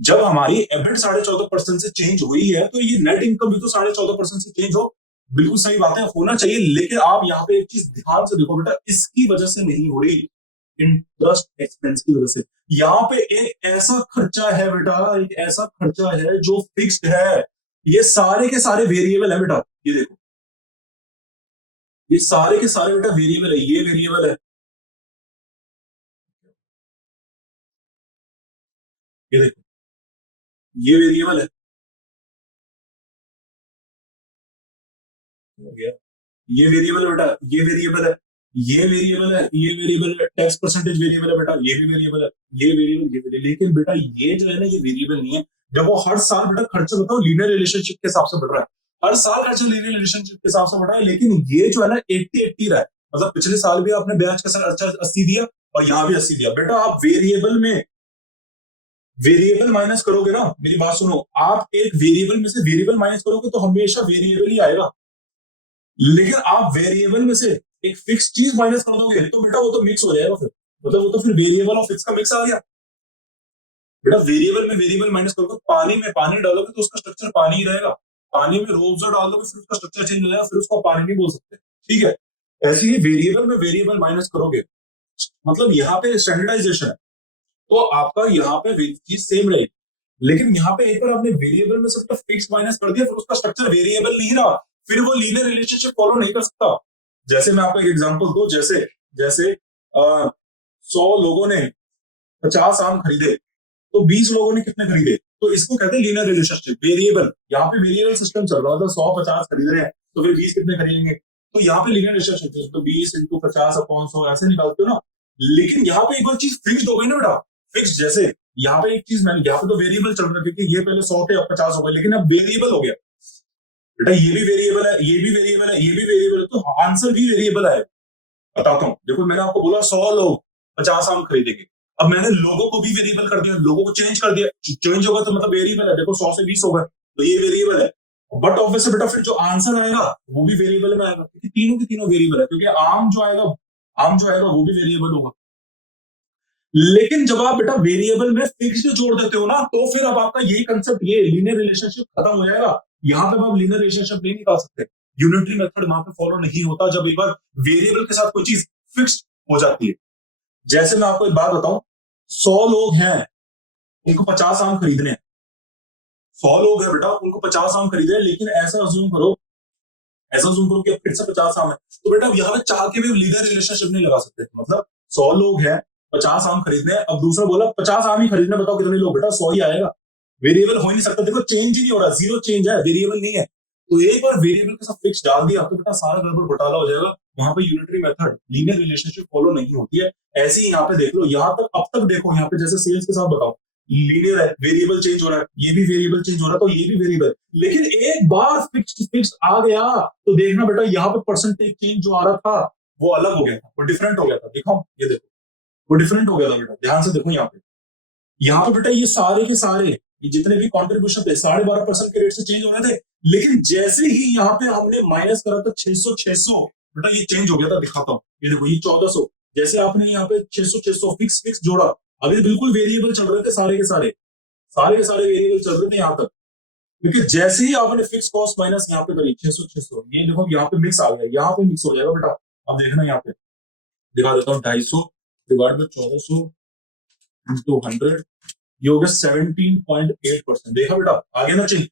जब हमारी एबिट 14.5% से चेंज हुई है तो ये नेट इनकम भी तो 14.5% से चेंज हो, बिल्कुल सही बात है, होना चाहिए। लेकिन आप यहाँ पे एक चीज ध्यान से देखो बेटा, इसकी वजह से नहीं हो रही, इंटरेस्ट एक्सपेंस की वजह से। यहाँ पे एक ऐसा खर्चा है बेटा, एक ऐसा खर्चा है जो फिक्स्ड है, ये सारे के सारे वेरिएबल है बेटा। ये देखो, ये सारे के सारे बेटा वेरिएबल है, ये वेरिएबल है, ये देखो, ये वेरिएबल है, हो गया। ये वेरिएबल है बेटा, ये वेरिएबल है, ये वेरिएबल है, ये वेरिएबल है, टैक्स परसेंटेज वेरिएबल है बेटा, ये भी वेरिएबल है, ये वेरिएबल, ये वेरिएबल। लेकिन बेटा ये जो है ना, ये वेरिएबल नहीं है। जब वो हर साल बेटा खर्चा बताओ लीनियर रिलेशनशिप के हिसाब से बढ़ रहा है, हर साल खर्चा लीनियर रिलेशनशिप के हिसाब से बढ़ रहा है। लेकिन ये जो है ना 80-80 रहा है, मतलब पिछले साल भी आपने ब्याज का खर्चा 80 दिया और यहाँ भी 80 दिया। बेटा आप वेरिएबल में वेरिएबल माइनस करोगे ना, मेरी बात सुनो, आप एक वेरिएबल में से वेरिएबल माइनस करोगे तो हमेशा वेरिएबल ही आएगा। लेकिन आप वेरिएबल में से एक फिक्स चीज माइनस कर दोगे तो बेटा वो तो मिक्स हो जाएगा फिर, मतलब वो तो फिर वेरिएबल और फिक्स का मिक्स आ गया। बेटा वेरिएबल में वेरिएबल माइनस करोगे, पानी में पानी डालोगे तो उसका स्ट्रक्चर पानी ही रहेगा, पानी में रूह अफ़ज़ा डाल दोगे फिर उसका स्ट्रक्चर चेंज हो जाएगा, फिर उसको पानी नहीं बोल सकते, ठीक है। ऐसे ही वेरिएबल में वेरिएबल माइनस करोगे, मतलब यहाँ पे स्टैंडर्डाइजेशन है, तो आपका यहाँ पे चीज सेम रहेगी। लेकिन यहाँ पे एक बार आपने वेरिएबल में सिर्फ फिक्स माइनस कर दिया, फिर उसका स्ट्रक्चर वेरिएबल नहीं रहा, फिर वो लीनियर रिलेशनशिप फॉलो नहीं कर सकता। जैसे मैं आपको एक एग्जांपल दूं, जैसे जैसे 100 लोगों ने 50 आम खरीदे तो 20 लोगों ने कितने खरीदे, तो इसको कहते हैं लीनियर रिलेशनशिप, वेरिएबल। यहाँ पे वेरिएबल सिस्टम चल रहा था, 100-50 खरीद रहे हैं तो फिर 20 कितने खरीदेंगे, तो यहाँ पे लीनियर रिलेशनशिप तो 20 इंटू 50 अपॉन 100 ऐसे निकालते हो ना। लेकिन यहाँ पे एक बार चीज फिक्स्ड हो गई ना बेटा, फिक्स, जैसे यहाँ पे एक चीज मैंने, यहाँ पे तो वेरिएबल चल रहा है क्योंकि ये पहले 100 थे अब 50 हो गए, लेकिन अब वेरिएबल हो गया बेटा, ये भी वेरिएबल है, ये भी वेरिएबल है, ये भी वेरिएबल है, तो आंसर भी वेरिएबल है। बताता हूँ, देखो मैंने आपको बोला 100 लोग 50 आम खरीदेंगे, अब मैंने लोगों को भी वेरिएबल कर दिया, लोगों को चेंज कर दिया, चेंज होगा तो मतलब वेरिएबल है, देखो 100 से 20 होगा तो ये वेरिएबल है। बट ऑब्वियसली बेटा फिर जो आंसर आएगा वो भी वेरिएबल में आएगा, क्योंकि तीनों की तीनों वेरिएबल है, क्योंकि आम जो आएगा वो भी वेरिएबल होगा। लेकिन जब आप बेटा वेरिएबल में फिक्स्ड जोड़ देते हो ना, तो फिर अब आपका यही कंसेप्ट, ये लीनियर रिलेशनशिप खत्म हो जाएगा। यहाँ पे आप लीनियर रिलेशनशिप नहीं निकाल सकते, यूनिटरी मेथड वहां पे फॉलो नहीं होता जब एक बार वेरिएबल के साथ कोई चीज फिक्स्ड हो जाती है। जैसे मैं आपको एक बात बताऊं, 100 लोग हैं, उनको 50 आम खरीदने हैं। 100 लोग हैं बेटा, उनको 50 आम खरीदने हैं, लेकिन ऐसा अज्यूम करो कि फिर से 50 आम है, तो बेटा यहाँ पे चाह के भी लीनियर रिलेशनशिप नहीं लगा सकते। मतलब 100 लोग हैं, 50 आम खरीदने हैं, अब दूसरा बोला 50 आम ही खरीदने, बताओ कितने लोग, बेटा 100 ही आएगा। वेरिएबल हो ही नहीं सकता, देखो चेंज ही नहीं हो रहा, जीरो चेंज है, वेरिएबल नहीं है। तो एक बार वेरिएबल के साथ फिक्स डाल दिया तो बेटा सारा गड़बड़ घोटाला हो जाएगा। वहां पे unitary method, linear relationship follow नहीं होती है। ऐसे ही यहाँ पे देख लो, यहाँ तक अब तक देखो, यहाँ पे जैसे सेल्स के साथ बताओ, लीनियर है, वेरिएबल चेंज हो रहा है, ये भी वेरिएबल चेंज हो रहा है, तो ये भी वेरिएबल, लेकिन एक बार फिक्स आ गया तो देखना बेटा यहाँ पे परसेंटेज चेंज जो आ रहा था वो अलग हो गया था, वो डिफरेंट हो गया था। देखो ये देखो, वो डिफरेंट हो गया था बेटा, ध्यान से देखो यहाँ पे बेटा ये सारे के सारे, ये जितने भी कॉन्ट्रीब्यूशन थे 12.5% के रेट से चेंज हो रहे थे, लेकिन जैसे ही यहाँ पे हमने माइनस करा था 600 बेटा ये चेंज हो गया था। दिखाता हूँ, ये देखो ये 1400, जैसे आपने यहाँ पे 600 फिक्स जोड़ा, अभी बिल्कुल वेरिएबल चल रहे थे, सारे के सारे वेरिएबल चल रहे थे यहाँ तक, क्योंकि जैसे ही आपने फिक्स कॉस्ट माइनस यहाँ पे करी 600, ये देखो यहाँ पे मिक्स आ गया, यहाँ पे मिक्स हो जाएगा बेटा। अब देखना यहाँ पे दिखा देता हूँ, 250 डिवाइड बाय 1400 इंटू 100, ये हो गया 17.8%। देखा बेटा आ गया ना चेंज।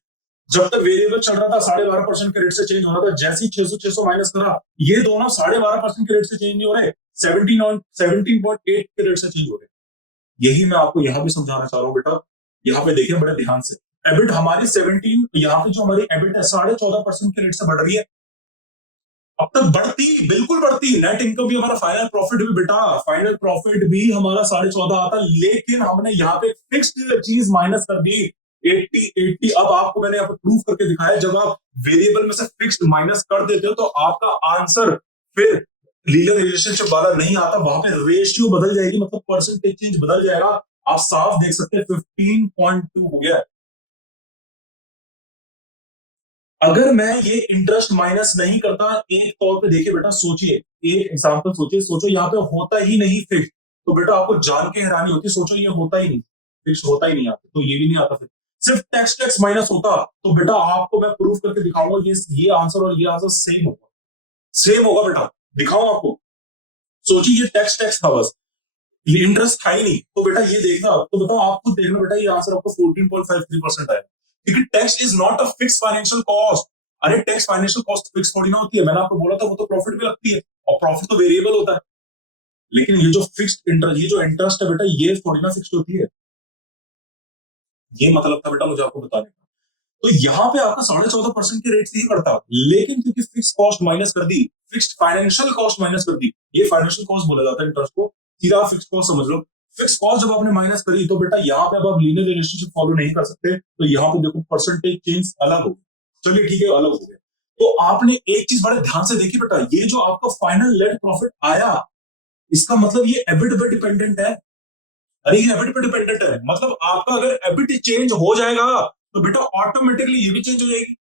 जब तक वेरिएबल चल रहा था 12.5% के रेट से चेंज हो रहा था, जैसे ही 600 माइनस करा, ये दोनों 12.5% के रेट से चेंज नहीं हो रहे, 17.8 के रेट से चेंज हो रहे। यही मैं आपको यहाँ भी समझाना चाह रहा हूँ बेटा, यहाँ पे देखिए बड़े ध्यान से। एबिट हमारी 17, यहाँ पे जो हमारी एबिट है 14.5% के रेट से बढ़ रही है। अब तक बढ़ती, बिल्कुल बढ़ती, नेट इनकम भी हमारा, फाइनल प्रॉफिट भी बेटा, फाइनल प्रॉफिट भी हमारा 14.5 आता, लेकिन हमने यहाँ पे फिक्स्ड चीज माइनस कर दी 80। अब आपको मैंने यहाँ पे प्रूफ करके दिखाया, जब आप वेरिएबल में से फिक्स्ड माइनस कर देते हो तो आपका आंसर फिर लीनियर रिलेशनशिप वाला नहीं आता, वहां पे रेशियो बदल जाएगी, मतलब परसेंटेज चेंज बदल जाएगा। आप साफ देख सकते हैं 15.2 हो गया। अगर मैं ये इंटरेस्ट माइनस नहीं करता, एक तौर पे देखिए बेटा, सोचिए, एक एग्जांपल सोचिए, सोचो यहाँ पे होता ही नहीं फिक्स, तो बेटा आपको जान के हैरानी होती, सोचो ये होता ही नहीं फिक्स, होता ही नहीं आता, तो ये भी नहीं आता, फिर सिर्फ टैक्स माइनस होता, तो बेटा आपको मैं प्रूफ करके दिखाऊंगा, ये आंसर और ये आंसर सेम होगा बेटा, दिखाऊं आपको। सोचिए ये टैक्स था बस, इंटरेस्ट था ही नहीं, तो बेटा ये देखना, तो बेटा आपको देखना बेटा, ये आंसर आपको 14.53% आएगा, क्योंकि tax is not a fix financial cost. अरे टैक्स फाइनेंशियल कॉस्ट फिक्स थोड़ी ना होती है, मैंने आपको बोला था वो तो प्रॉफिट में लगती है, और प्रॉफिट तो वेरिएबल होता है, लेकिन ये जो फिक्स्ड इंटरेस्ट, ये जो इंटरेस्ट है बेटा, ये थोड़ी ना फिक्स्ड होती है। ये मतलब था बेटा मुझे आपको बताने का। तो यहाँ पे आपका 14.5% के रेट से ही बढ़ता, लेकिन क्योंकि फिक्स कॉस्ट माइनस कर दी, फिक्स्ड फाइनेंशियल कॉस्ट माइनस कर दी, ये फाइनेंशियल कॉस्ट बोला जाता है इंटरेस्ट को, सीधा फिक्स कॉस्ट समझ लो। फिक्स कॉस्ट जब आपने माइनस करी, तो बेटा यहाँ पे अब आप लीनियर रिलेशनशिप फॉलो नहीं कर सकते, तो यहाँ पे देखो परसेंटेज चेंज अलग हो, चलिए ठीक है अलग हो गया। तो आपने एक चीज बड़े ध्यान से देखी बेटा, ये जो आपका फाइनल नेट प्रॉफिट आया, इसका मतलब ये एबिट पे डिपेंडेंट है। अरे ये एबिट पे डिपेंडेंट है, मतलब आपका अगर एबिट चेंज हो जाएगा तो बेटा ऑटोमेटिकली ये भी चेंज हो जाएगी,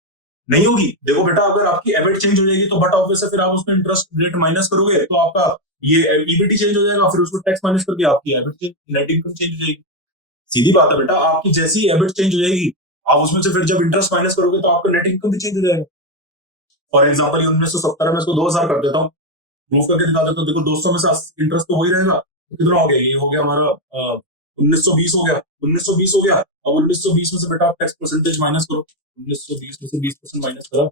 नहीं होगी। देखो बेटा अगर आपकी एबिट चेंज हो जाएगी तो बट ऑब्वियसली फिर आप उसमें इंटरेस्ट रेट माइनस करोगे, तो आपका ये ईबीटी चेंज हो जाएगा, फिर उसको टैक्स माइनस करके आपकी EBIT change, net income change हो जाएगी। सीधी बात है बेटा, आपकी जैसी एबिट चेंज हो जाएगी, आप उसमें से फिर जब इंटरेस्ट माइनस करोगे तो आपका नेट इनकम भी चेंज हो जाएगा। फॉर एग्जाम्पल 1970 में इसको 2000 कर देता हूँ, प्रूफ करके दिखा देता हूँ। देखो 200 में से इंटरेस्ट तो वही रहेगा, तो कितना हो गया, ये हो गया हमारा 1920 हो गया, 1920 हो गया। अब 1920 में से बेटा आप टैक्स परसेंटेज माइनस करो, 1920 में से 20% माइनस करा,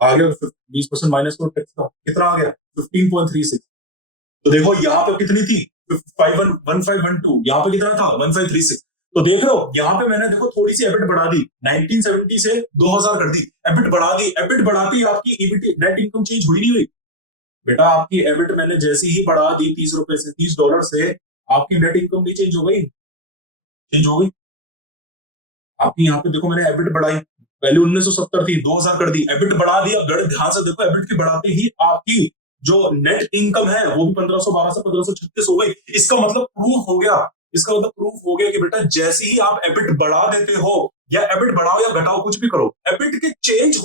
आ गया 20% माइनस करो टैक्स का, कितना आ गया 15.36। तो देखो यहाँ पे कितनी थी 1512, यहाँ पे कितना था 1536। तो देख रहे हो यहाँ पे मैंने देखो थोड़ी सी एबिट बढ़ा दी, 1970 से 2000 कर दी, एबिट बढ़ा दी, एबिट बढ़ाती आपकी ईबीटी नेट इनकम चेंज हुई नहीं हुई बेटा, आपकी एबिट मैंने जैसे ही बढ़ा दी 30 रुपए से, $30 से, आपकी नेट इनकम भी चेंज हो गई, चेंज हो गई। आपकी यहाँ पे देखो मैंने एबिट बढ़ाई, पहले 1970 थी 2000 कर दी, एबिट बढ़ा दिया, गड़ ध्यान से देखो, एबिट की बढ़ाते ही आपकी जो नेट इनकम है वो भी 1512 से 1536 हो गई। इसका मतलब प्रूफ हो गया, इसका मतलब प्रूफ हो गया कि बेटा जैसे ही आप एबिट बढ़ा देते हो या एबिट बढ़ाओ या घटाओ, कुछ भी करो, एबिट के चेंज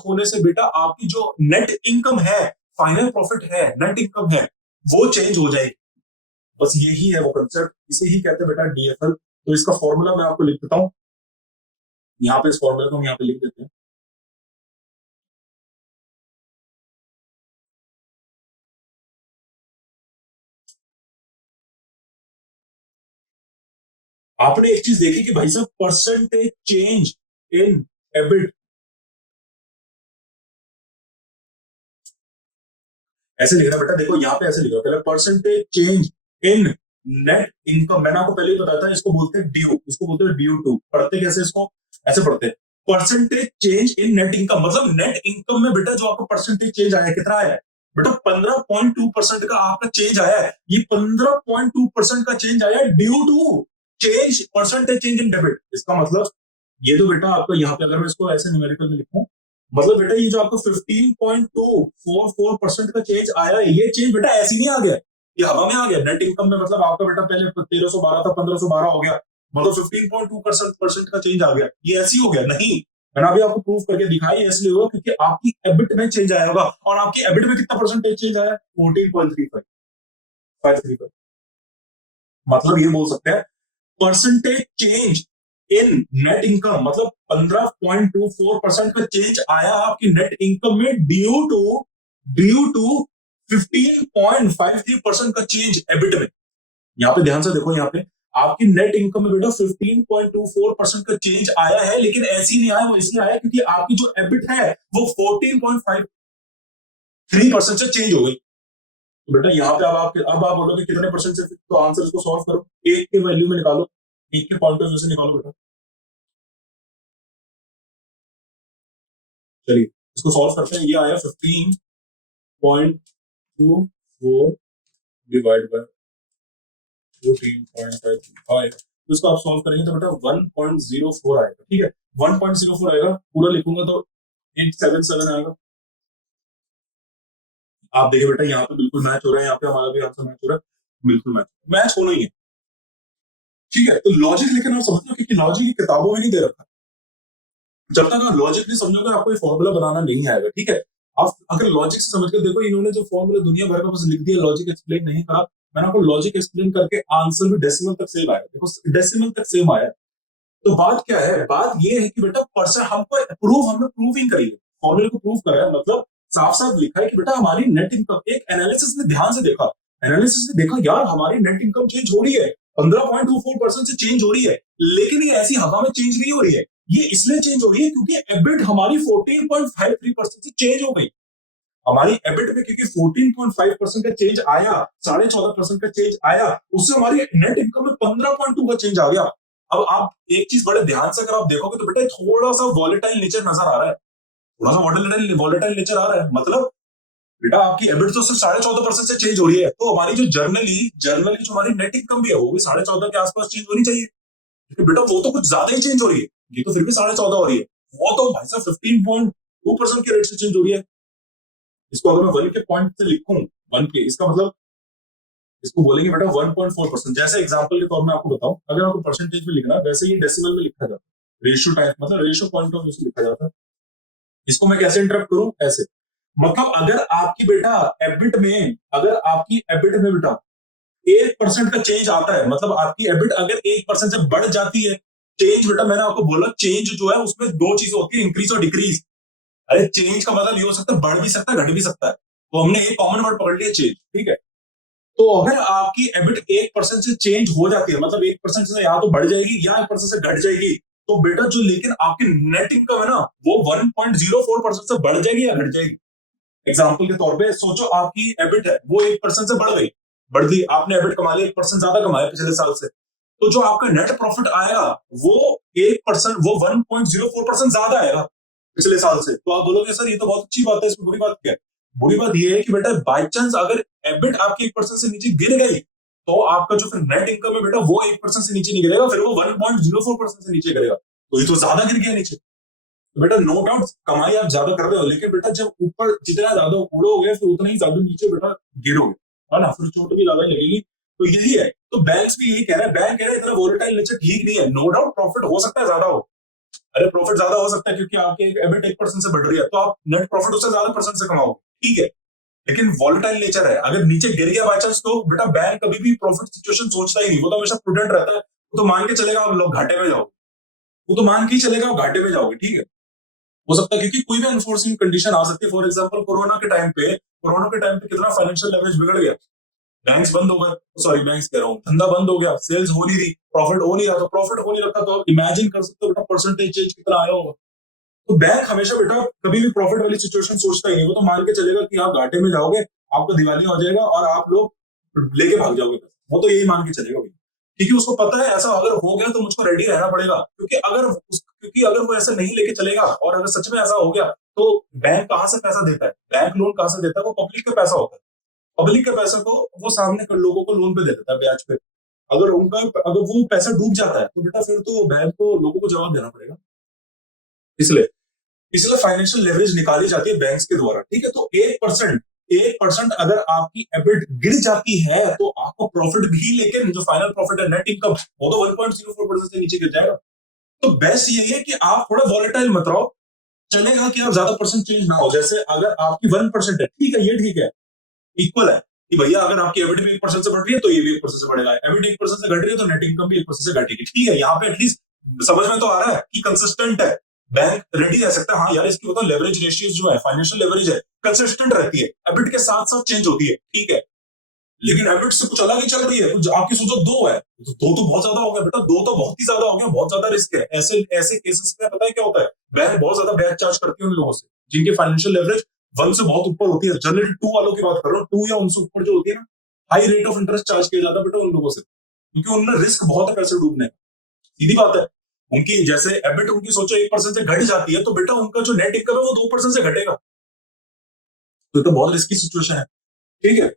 होने से बेटा आपकी जो नेट इनकम है, फाइनल प्रॉफिट है, नेट इनकम है, वो चेंज हो जाएगी। बस यही है वो कंसेप्ट, इसे ही कहते हैं बेटा डीएफएल। तो इसका फॉर्मूला मैं आपको लिख देता हूं, यहाँ पे इस फॉर्मूला को हम यहाँ पे लिख देते हैं। आपने एक चीज देखी कि भाई साहब परसेंटेज चेंज इन एबिट, ऐसे लिखना बेटा, देखो यहाँ पे ऐसे लिखा पहले, परसेंटेज चेंज इन नेट इनकम। मैंने आपको पहले ही बताया था, इसको बोलते हैं ड्यू, इसको बोलते हैं ड्यू टू। पढ़ते कैसे इसको, ऐसे पढ़ते हैं, परसेंटेज चेंज इन नेट इनकम, मतलब नेट इनकम में बेटा जो आपका परसेंटेज चेंज आया कितना आया बेटा, 15.2% का आपका चेंज आया है। ये 15.2% का चेंज आया due to change, percentage change in debit. इसका मतलब ये तो बेटा आपका यहाँ पे, अगर मैं इसको ऐसे न्यूमेरिकल में लिखूं, मतलब बेटा ये जो आपको 15.244% का चेंज आया है, ये चेंज बेटा ऐसे नहीं आ गया, ये हवा में आ गया नेट इनकम में। मतलब आपका बेटा पहले 1312 था, 1512 हो गया, मतलब 15.2% का चेंज आ गया, ये ऐसे ही हो गया नहीं। मैंने अभी आपको प्रूफ करके दिखाई, इसलिए होगा क्योंकि आपकी एबिट में चेंज आया होगा, और आपकी एबिट में कितना परसेंटेज चेंज आया, 14.35, मतलब ये बोल सकते हैं परसेंटेज चेंज इन नेट इनकम, मतलब 15.24% का चेंज आया आपकी नेट इनकम में ड्यू टू 15.53% का चेंज एबिट में। यहाँ पे ध्यान से देखो, यहाँ पे आपकी नेट इनकम में बेटा 15.24% का चेंज आया है, लेकिन ऐसे ही नहीं आया, वो इसलिए आया क्योंकि आपकी जो एबिट है वो 14.53% से चेंज हो गई। तो बेटा यहाँ पे अब आप बोलोगे कितने परसेंट से, तो आंसर इसको सॉल्व करो, एक के वैल्यू में निकालो, एक के पॉइंट ऑफ व्यू से निकालो बेटा। चलिए इसको सॉल्व करते हैं, ये आया 15.24 डिवाइड बाय 14.55, तो इसको आप सॉल्व करेंगे तो बेटा 1.04 आएगा। ठीक है, 1.04 आएगा, पूरा लिखूंगा तो 877 आएगा। आप देखिए बेटा यहाँ पे बिल्कुल मैच हो रहा है, यहाँ पे हमारा भी आंसर मैच हो रहा है, बिल्कुल मैच होना ही है। ठीक है, तो लॉजिक लेकिन आप समझते हो, क्योंकि लॉजिक किताबों में नहीं दे रखा, जब तक आप लॉजिक नहीं समझोगे आपको ये फॉर्मूला बनाना नहीं आएगा। ठीक है, आप अगर लॉजिक से समझ कर देखो, इन्होंने जो फॉर्मूला दुनिया भर का बस लिख दिया, लॉजिक एक्सप्लेन नहीं करा। मैंने आपको लॉजिक एक्सप्लेन करके आंसर भी डेसिमल तक सेम आया, देखो डेसिमल तक सेम आया। तो बात क्या है, बात ये है कि बेटा परसेंट हमने प्रूविंग करी है, फॉर्मूले को प्रूव करा है, मतलब साफ साफ लिखा है कि बेटा हमारी नेट इनकम, एक एनालिसिस ने ध्यान से देखा, एनालिसिस ने देखा यार हमारी नेट इनकम चेंज हो रही है, 15.24% से चेंज हो रही है, लेकिन ये ऐसी हवा में चेंज नहीं हो रही है, ये इसलिए चेंज हो रही है क्योंकि एबिट हमारी 14.53% से चेंज हो गई। हमारी एबिट में क्योंकि 14.5% का चेंज आया, 14.5% का चेंज आया, उससे हमारी नेट इनकम में 15.2 का चेंज आ गया। अब आप एक चीज बड़े ध्यान से अगर आप देखोगे तो बेटा थोड़ा सा वॉलेटाइल नेचर नजर आ रहा है, थोड़ा सा वॉलेटाइल नेचर आ रहा है, मतलब बेटा आपकी एबिट तो सिर्फ 14.5% से चेंज हो रही है, तो हमारी जो जर्नली जो हमारी नेट इनकम भी है वो भी 14.5 के आसपास चेंज होनी चाहिए, क्योंकि बेटा वो तो कुछ ज्यादा ही चेंज हो रही है, ये तो फिर भी 14.5 हो रही है, वो तो भाई साहब 15.2% के रेट से चेंज हो रही है। इसको अगर मैं 1 के पॉइंट से लिखूं, 1 के, इसका मतलब इसको बोलेंगे बेटा 1.4%। जैसे एग्जांपल के तौर में आपको बताऊं, अगर आपको परसेंटेज में लिखना है वैसे ही डेसिमल में लिखा जाता है, रेशियो टाइप, मतलब रेशियो पॉइंट ऑफ व्यू से लिखा जाता है। इसको मैं कैसे इंटरप्ट करूं, ऐसे, मतलब अगर आपकी बेटा एबिट में, अगर आपकी एबिट में बेटा 1% का चेंज आता है, मतलब आपकी एबिट अगर 1% से बढ़ जाती है, चेंज बेटा मैंने आपको बोला चेंज जो है उसमें दो चीजें होती है, इंक्रीज और डिक्रीज। अरे चेंज का मतलब ये हो सकता है बढ़ भी सकता है, घट भी सकता है, तो हमने एक कॉमन वर्ड पकड़ लिया चेंज। ठीक है, तो अगर आपकी एबिट 1% से चेंज हो जाती है, मतलब 1% से या तो बढ़ जाएगी या 1% से घट जाएगी, तो बेटा जो लेकिन आपकी नेट इनकम है ना वो 1.04% से बढ़ जाएगी या घट जाएगी। एग्जाम्पल के तौर पे सोचो आपकी एबिट है वो 1% से बढ़ गई, बढ़ गई, आपने एबिट कमा लिया, 1% ज्यादा कमाया पिछले साल से, तो जो आपका नेट प्रॉफिट आएगा वो 1%, वो 1.04% ज्यादा आएगा पिछले साल से। तो आप बोलोगे सर ये तो बहुत अच्छी बात है, इसमें बुरी बात क्या है? बुरी बात ये है कि बेटा बाई चांस अगर एबिट आपकी 1% से नीचे गिर गई, तो आपका जो फिर नेट इनकम है बेटा वो 1% से नीचे नहीं गिरेगा, फिर वो 1.04% से नीचे गिरेगा, तो ये तो ज्यादा गिर गया नीचे। तो बेटा नो डाउट कमाई आप ज्यादा कर रहे हो, लेकिन बेटा जब ऊपर जितना ज्यादा उड़ोगे फिर उतना ही ज्यादा नीचे बेटा गिरोगे, है ना, फिर चोट भी ज्यादा लगेगी। तो यही है तो बैंक्स भी यही कह रहा है, बैंक कह रहा है इतना वोलेटाइल नेचर ठीक नहीं है। नो डाउट प्रॉफिट हो सकता है ज्यादा हो, अरे प्रॉफिट ज्यादा हो सकता है क्योंकि आपके एबिट 1% से बढ़ रही है, तो आप नेट प्रॉफिट उससे ज्यादा परसेंट से कमाओ, ठीक है। लेकिन वॉलेटाइल नेचर है, अगर नीचे गिर गया बाई चांस, तो बेटा बैंक कभी भी प्रॉफिट सिचुएशन सोचता ही नहीं, वो तो हमेशा प्रूडेंट रहता है। वो तो मान के चलेगा आप लोग घाटे में जाओगे, वो तो मान के ही चलेगा आप घाटे में जाओगे, ठीक है। हो सकता है क्योंकि कोई भी अनफोर्सिंग कंडीशन आ सकती है। फॉर एग्जांपल कोरोना के टाइम पे कितना फाइनेंशियल लेवरेज बिगड़ गया, बैंक्स बंद हो गए, सॉरी बैंक्स कह रहा हूँ, धंधा बंद हो गया, सेल्स हो नहीं रही, प्रॉफिट हो नहीं रहा, तो प्रॉफिट हो नहीं रखा, तो आप इमेजिन कर सकते हो बेटा परसेंटेज चेंज कितना आया होगा। तो बैंक हमेशा बेटा कभी भी प्रॉफिट वाली सिचुएशन सोचता ही नहीं, वो तो मान के चलेगा कि आप घाटे में जाओगे, आपका दिवालिया हो जाएगा और आप लोग लेके भाग जाओगे, वो तो यही मान के चलेगा भाई, क्योंकि उसको पता है ऐसा अगर हो गया तो मुझको रेडी रहना पड़ेगा, क्योंकि अगर वो ऐसा नहीं लेके चलेगा और अगर सच में ऐसा हो गया, तो बैंक कहाँ से पैसा देता है, बैंक लोन कहाँ से देता है, वो पब्लिक का पैसा होता है। पब्लिक के पैसे को वो सामने कर लोगों को लोन पे दे देता है ब्याज पे। अगर वो पैसा डूब जाता है तो बेटा फिर तो बैंक को लोगों को जवाब देना पड़ेगा। इसलिए इसलिए फाइनेंशियल लेवरेज निकाली जाती है बैंक्स के द्वारा, ठीक है। तो 1% अगर आपकी एबिट गिर जाती है तो आपको प्रॉफिट भी, लेकिन जो फाइनल प्रॉफिट है नेट इनकम, वो तो 1.04% से नीचे गिर जाएगा। तो बेस्ट यही है कि आप थोड़ा वॉलेटाइल मत रहो, चलेगा कि आप ज्यादा परसेंट चेंज ना हो। जैसे अगर आपकी 1% है, ठीक है, ये ठीक है, इक्वल है कि भैया अगर आपकी एबिट भी 1% से बढ़ रही है तो ये भी 1% से बढ़ेगा, एबिट 1% से घट रही है तो नेट इनकम भी 1% से घटेगी, ठीक है। यहाँ पे एटलीस्ट समझ में तो आ रहा है कि कंसिस्टेंट है, बैंक रेडी रह सकता है। हाँ यार, इसकी बताओ लेवरेज रेशियोज जो है, फाइनेंशियल लेवरेज है, कंसिस्टेंट रहती है, एबिट के साथ साथ चेंज होती है, ठीक है। लेकिन एबिट से कुछ अलग ही चल रही है, कुछ आपकी सोचो दो है, तो दो तो बहुत ज्यादा हो गया बेटा, दो तो बहुत ही ज्यादा हो गया, बहुत ज्यादा रिस्क है। ऐसे ऐसे केसेस में पता है क्या होता है, बैंक बहुत ज्यादा ब्याज चार्ज करती है उन लोगों से जिनकी फाइनेंशियल लेवरेज 1 से बहुत ऊपर होती है। जनरली 2 वालों की बात कर रहा हूँ, 2 या उनसे ऊपर जो होती है ना, high rate of interest charge किया जाता है बेटा उन लोगों से, क्योंकि उनमें रिस्क बहुत है पैसे डूबने का। सीधी बात है, उनकी जैसे एबिट उनकी सोचो 1% से घट जाती है, तो बेटा उनका जो नेट इनकम है वो 2% से घटेगा, तो बहुत रिस्की सिचुएशन है, ठीक है।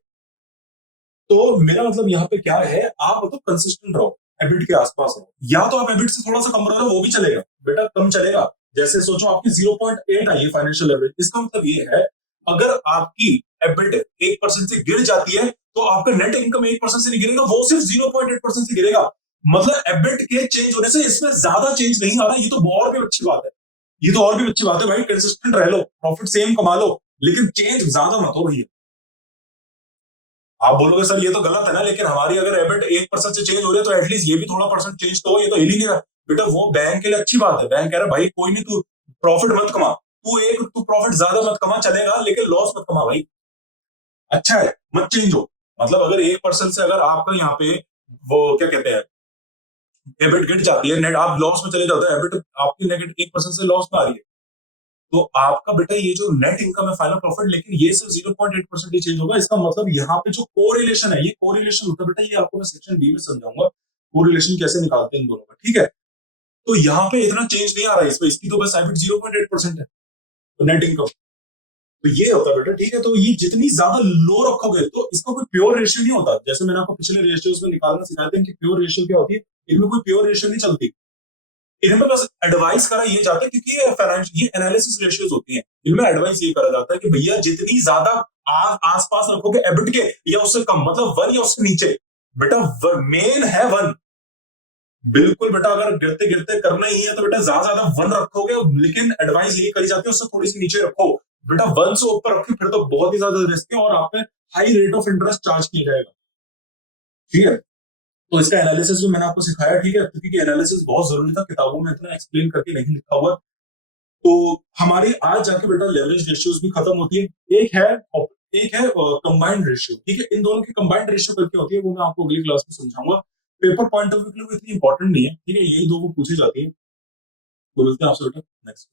तो मेरा मतलब यहाँ पे क्या है, आप मतलब कंसिस्टेंट रहो, एबिट के आसपास रहो, या तो आप एबिट से थोड़ा सा कम रहो, वो भी चलेगा बेटा, कम चलेगा। जैसे सोचो आपकी 0.8 आई है फाइनेंशियल लेवरेज, इसका मतलब ये है अगर आपकी एबिट 1% से गिर जाती है तो आपका नेट इनकम 1% से नहीं गिरेगा, वो सिर्फ 0.8% से गिरेगा। मतलब एबिट के चेंज होने से इसमें ज्यादा चेंज नहीं आ रहा, ये तो और भी अच्छी बात है, ये तो और भी अच्छी बात है भाई, कंसिस्टेंट रह लो, प्रॉफिट सेम कमा लो, लेकिन चेंज ज्यादा मत हो भैया। आप बोलोगे सर ये तो गलत है ना, लेकिन हमारी अगर एबिट 1% से चेंज हो रही है तो एटलीस्ट ये भी थोड़ा परसेंट चेंज तो हो, ये तो हिल ही नहीं रहा बेटा। वो बैंक के लिए अच्छी बात है, बैंक कह रहा है भाई कोई नहीं, तू प्रॉफिट मत कमा, तू प्रॉफिट ज्यादा मत कमा, चलेगा, लेकिन लॉस मत कमा भाई, अच्छा है, मत चेंज हो। मतलब अगर 1% से अगर आपका यहाँ पे वो क्या कहते हैं एबिट गिर जाती है, नेट आप लॉस में चले जाते हैं, एबिट आपकी नेगेटिव 1% से लॉस में आ रही है, तो आपका बेटा ये जो नेट इनकम है फाइनल प्रॉफिट, लेकिन ये सिर्फ 0.8% ही चेंज होगा। इसका मतलब यहाँ पे जो कोरिलेशन है, ये कोरिलेशन होता है बेटा, ये आपको मैं सेक्शन बी में समझाऊंगा कोरिलेशन कैसे निकालते हैं इन दोनों का, ठीक है। तो यहाँ पे इतना चेंज नहीं आ रहा है इसमें, इसकी तो बस एबिट 0.8% है, तो नेट इनकम, तो ये होता है बेटा, ठीक है। तो ये जितनी ज्यादा लो रखोगे तो इसका कोई प्योर रेशियो नहीं होता, जैसे मैंने आपको पिछले रेशियोज में निकालना सिखाया था कि प्योर रेशियो क्या होती है, इनमें कोई प्योर रेशियो नहीं चलती, इनमें बस एडवाइस करा ये जाता है, क्योंकि ये फाइनेंशियल ये एनालिसिस रेशियोज होती हैं, इनमें एडवाइस ये करा जाता है कि भैया जितनी ज्यादा आसपास रखोगे एबिट के या उससे कम, मतलब 1 या उससे नीचे, बेटा मेन है 1, बिल्कुल बेटा, अगर गिरते गिरते करना ही है तो बेटा ज्यादा ज्यादा 1 रखोगे, लेकिन एडवाइस यही करी जाती है उससे थोड़ी सी नीचे रखो बेटा, 1 से ऊपर रखो फिर तो बहुत ही ज्यादा रिस्क है और आप पे high rate of interest charge किया जाएगा, ठीक है। तो इसका एनालिसिस भी मैंने आपको सिखाया, ठीक है, क्योंकि एनालिसिस बहुत जरूरी था, किताबों में इतना एक्सप्लेन करके नहीं लिखा हुआ। तो हमारी आज जाके बेटा लेवरेज रेशियोज भी खत्म होती है, एक है कंबाइंड रेशियो, ठीक है। इन दोनों की कंबाइंड रेशियो करके होती है, वो मैं आपको अगली क्लास में समझाऊंगा, पेपर पॉइंट ऑफ व्यू के लिए वो इतनी इंपॉर्टेंट नहीं है, ठीक है, यही दो वो पूछी जाती है। तो मिलते हैं आपसे बेटा नेक्स्ट।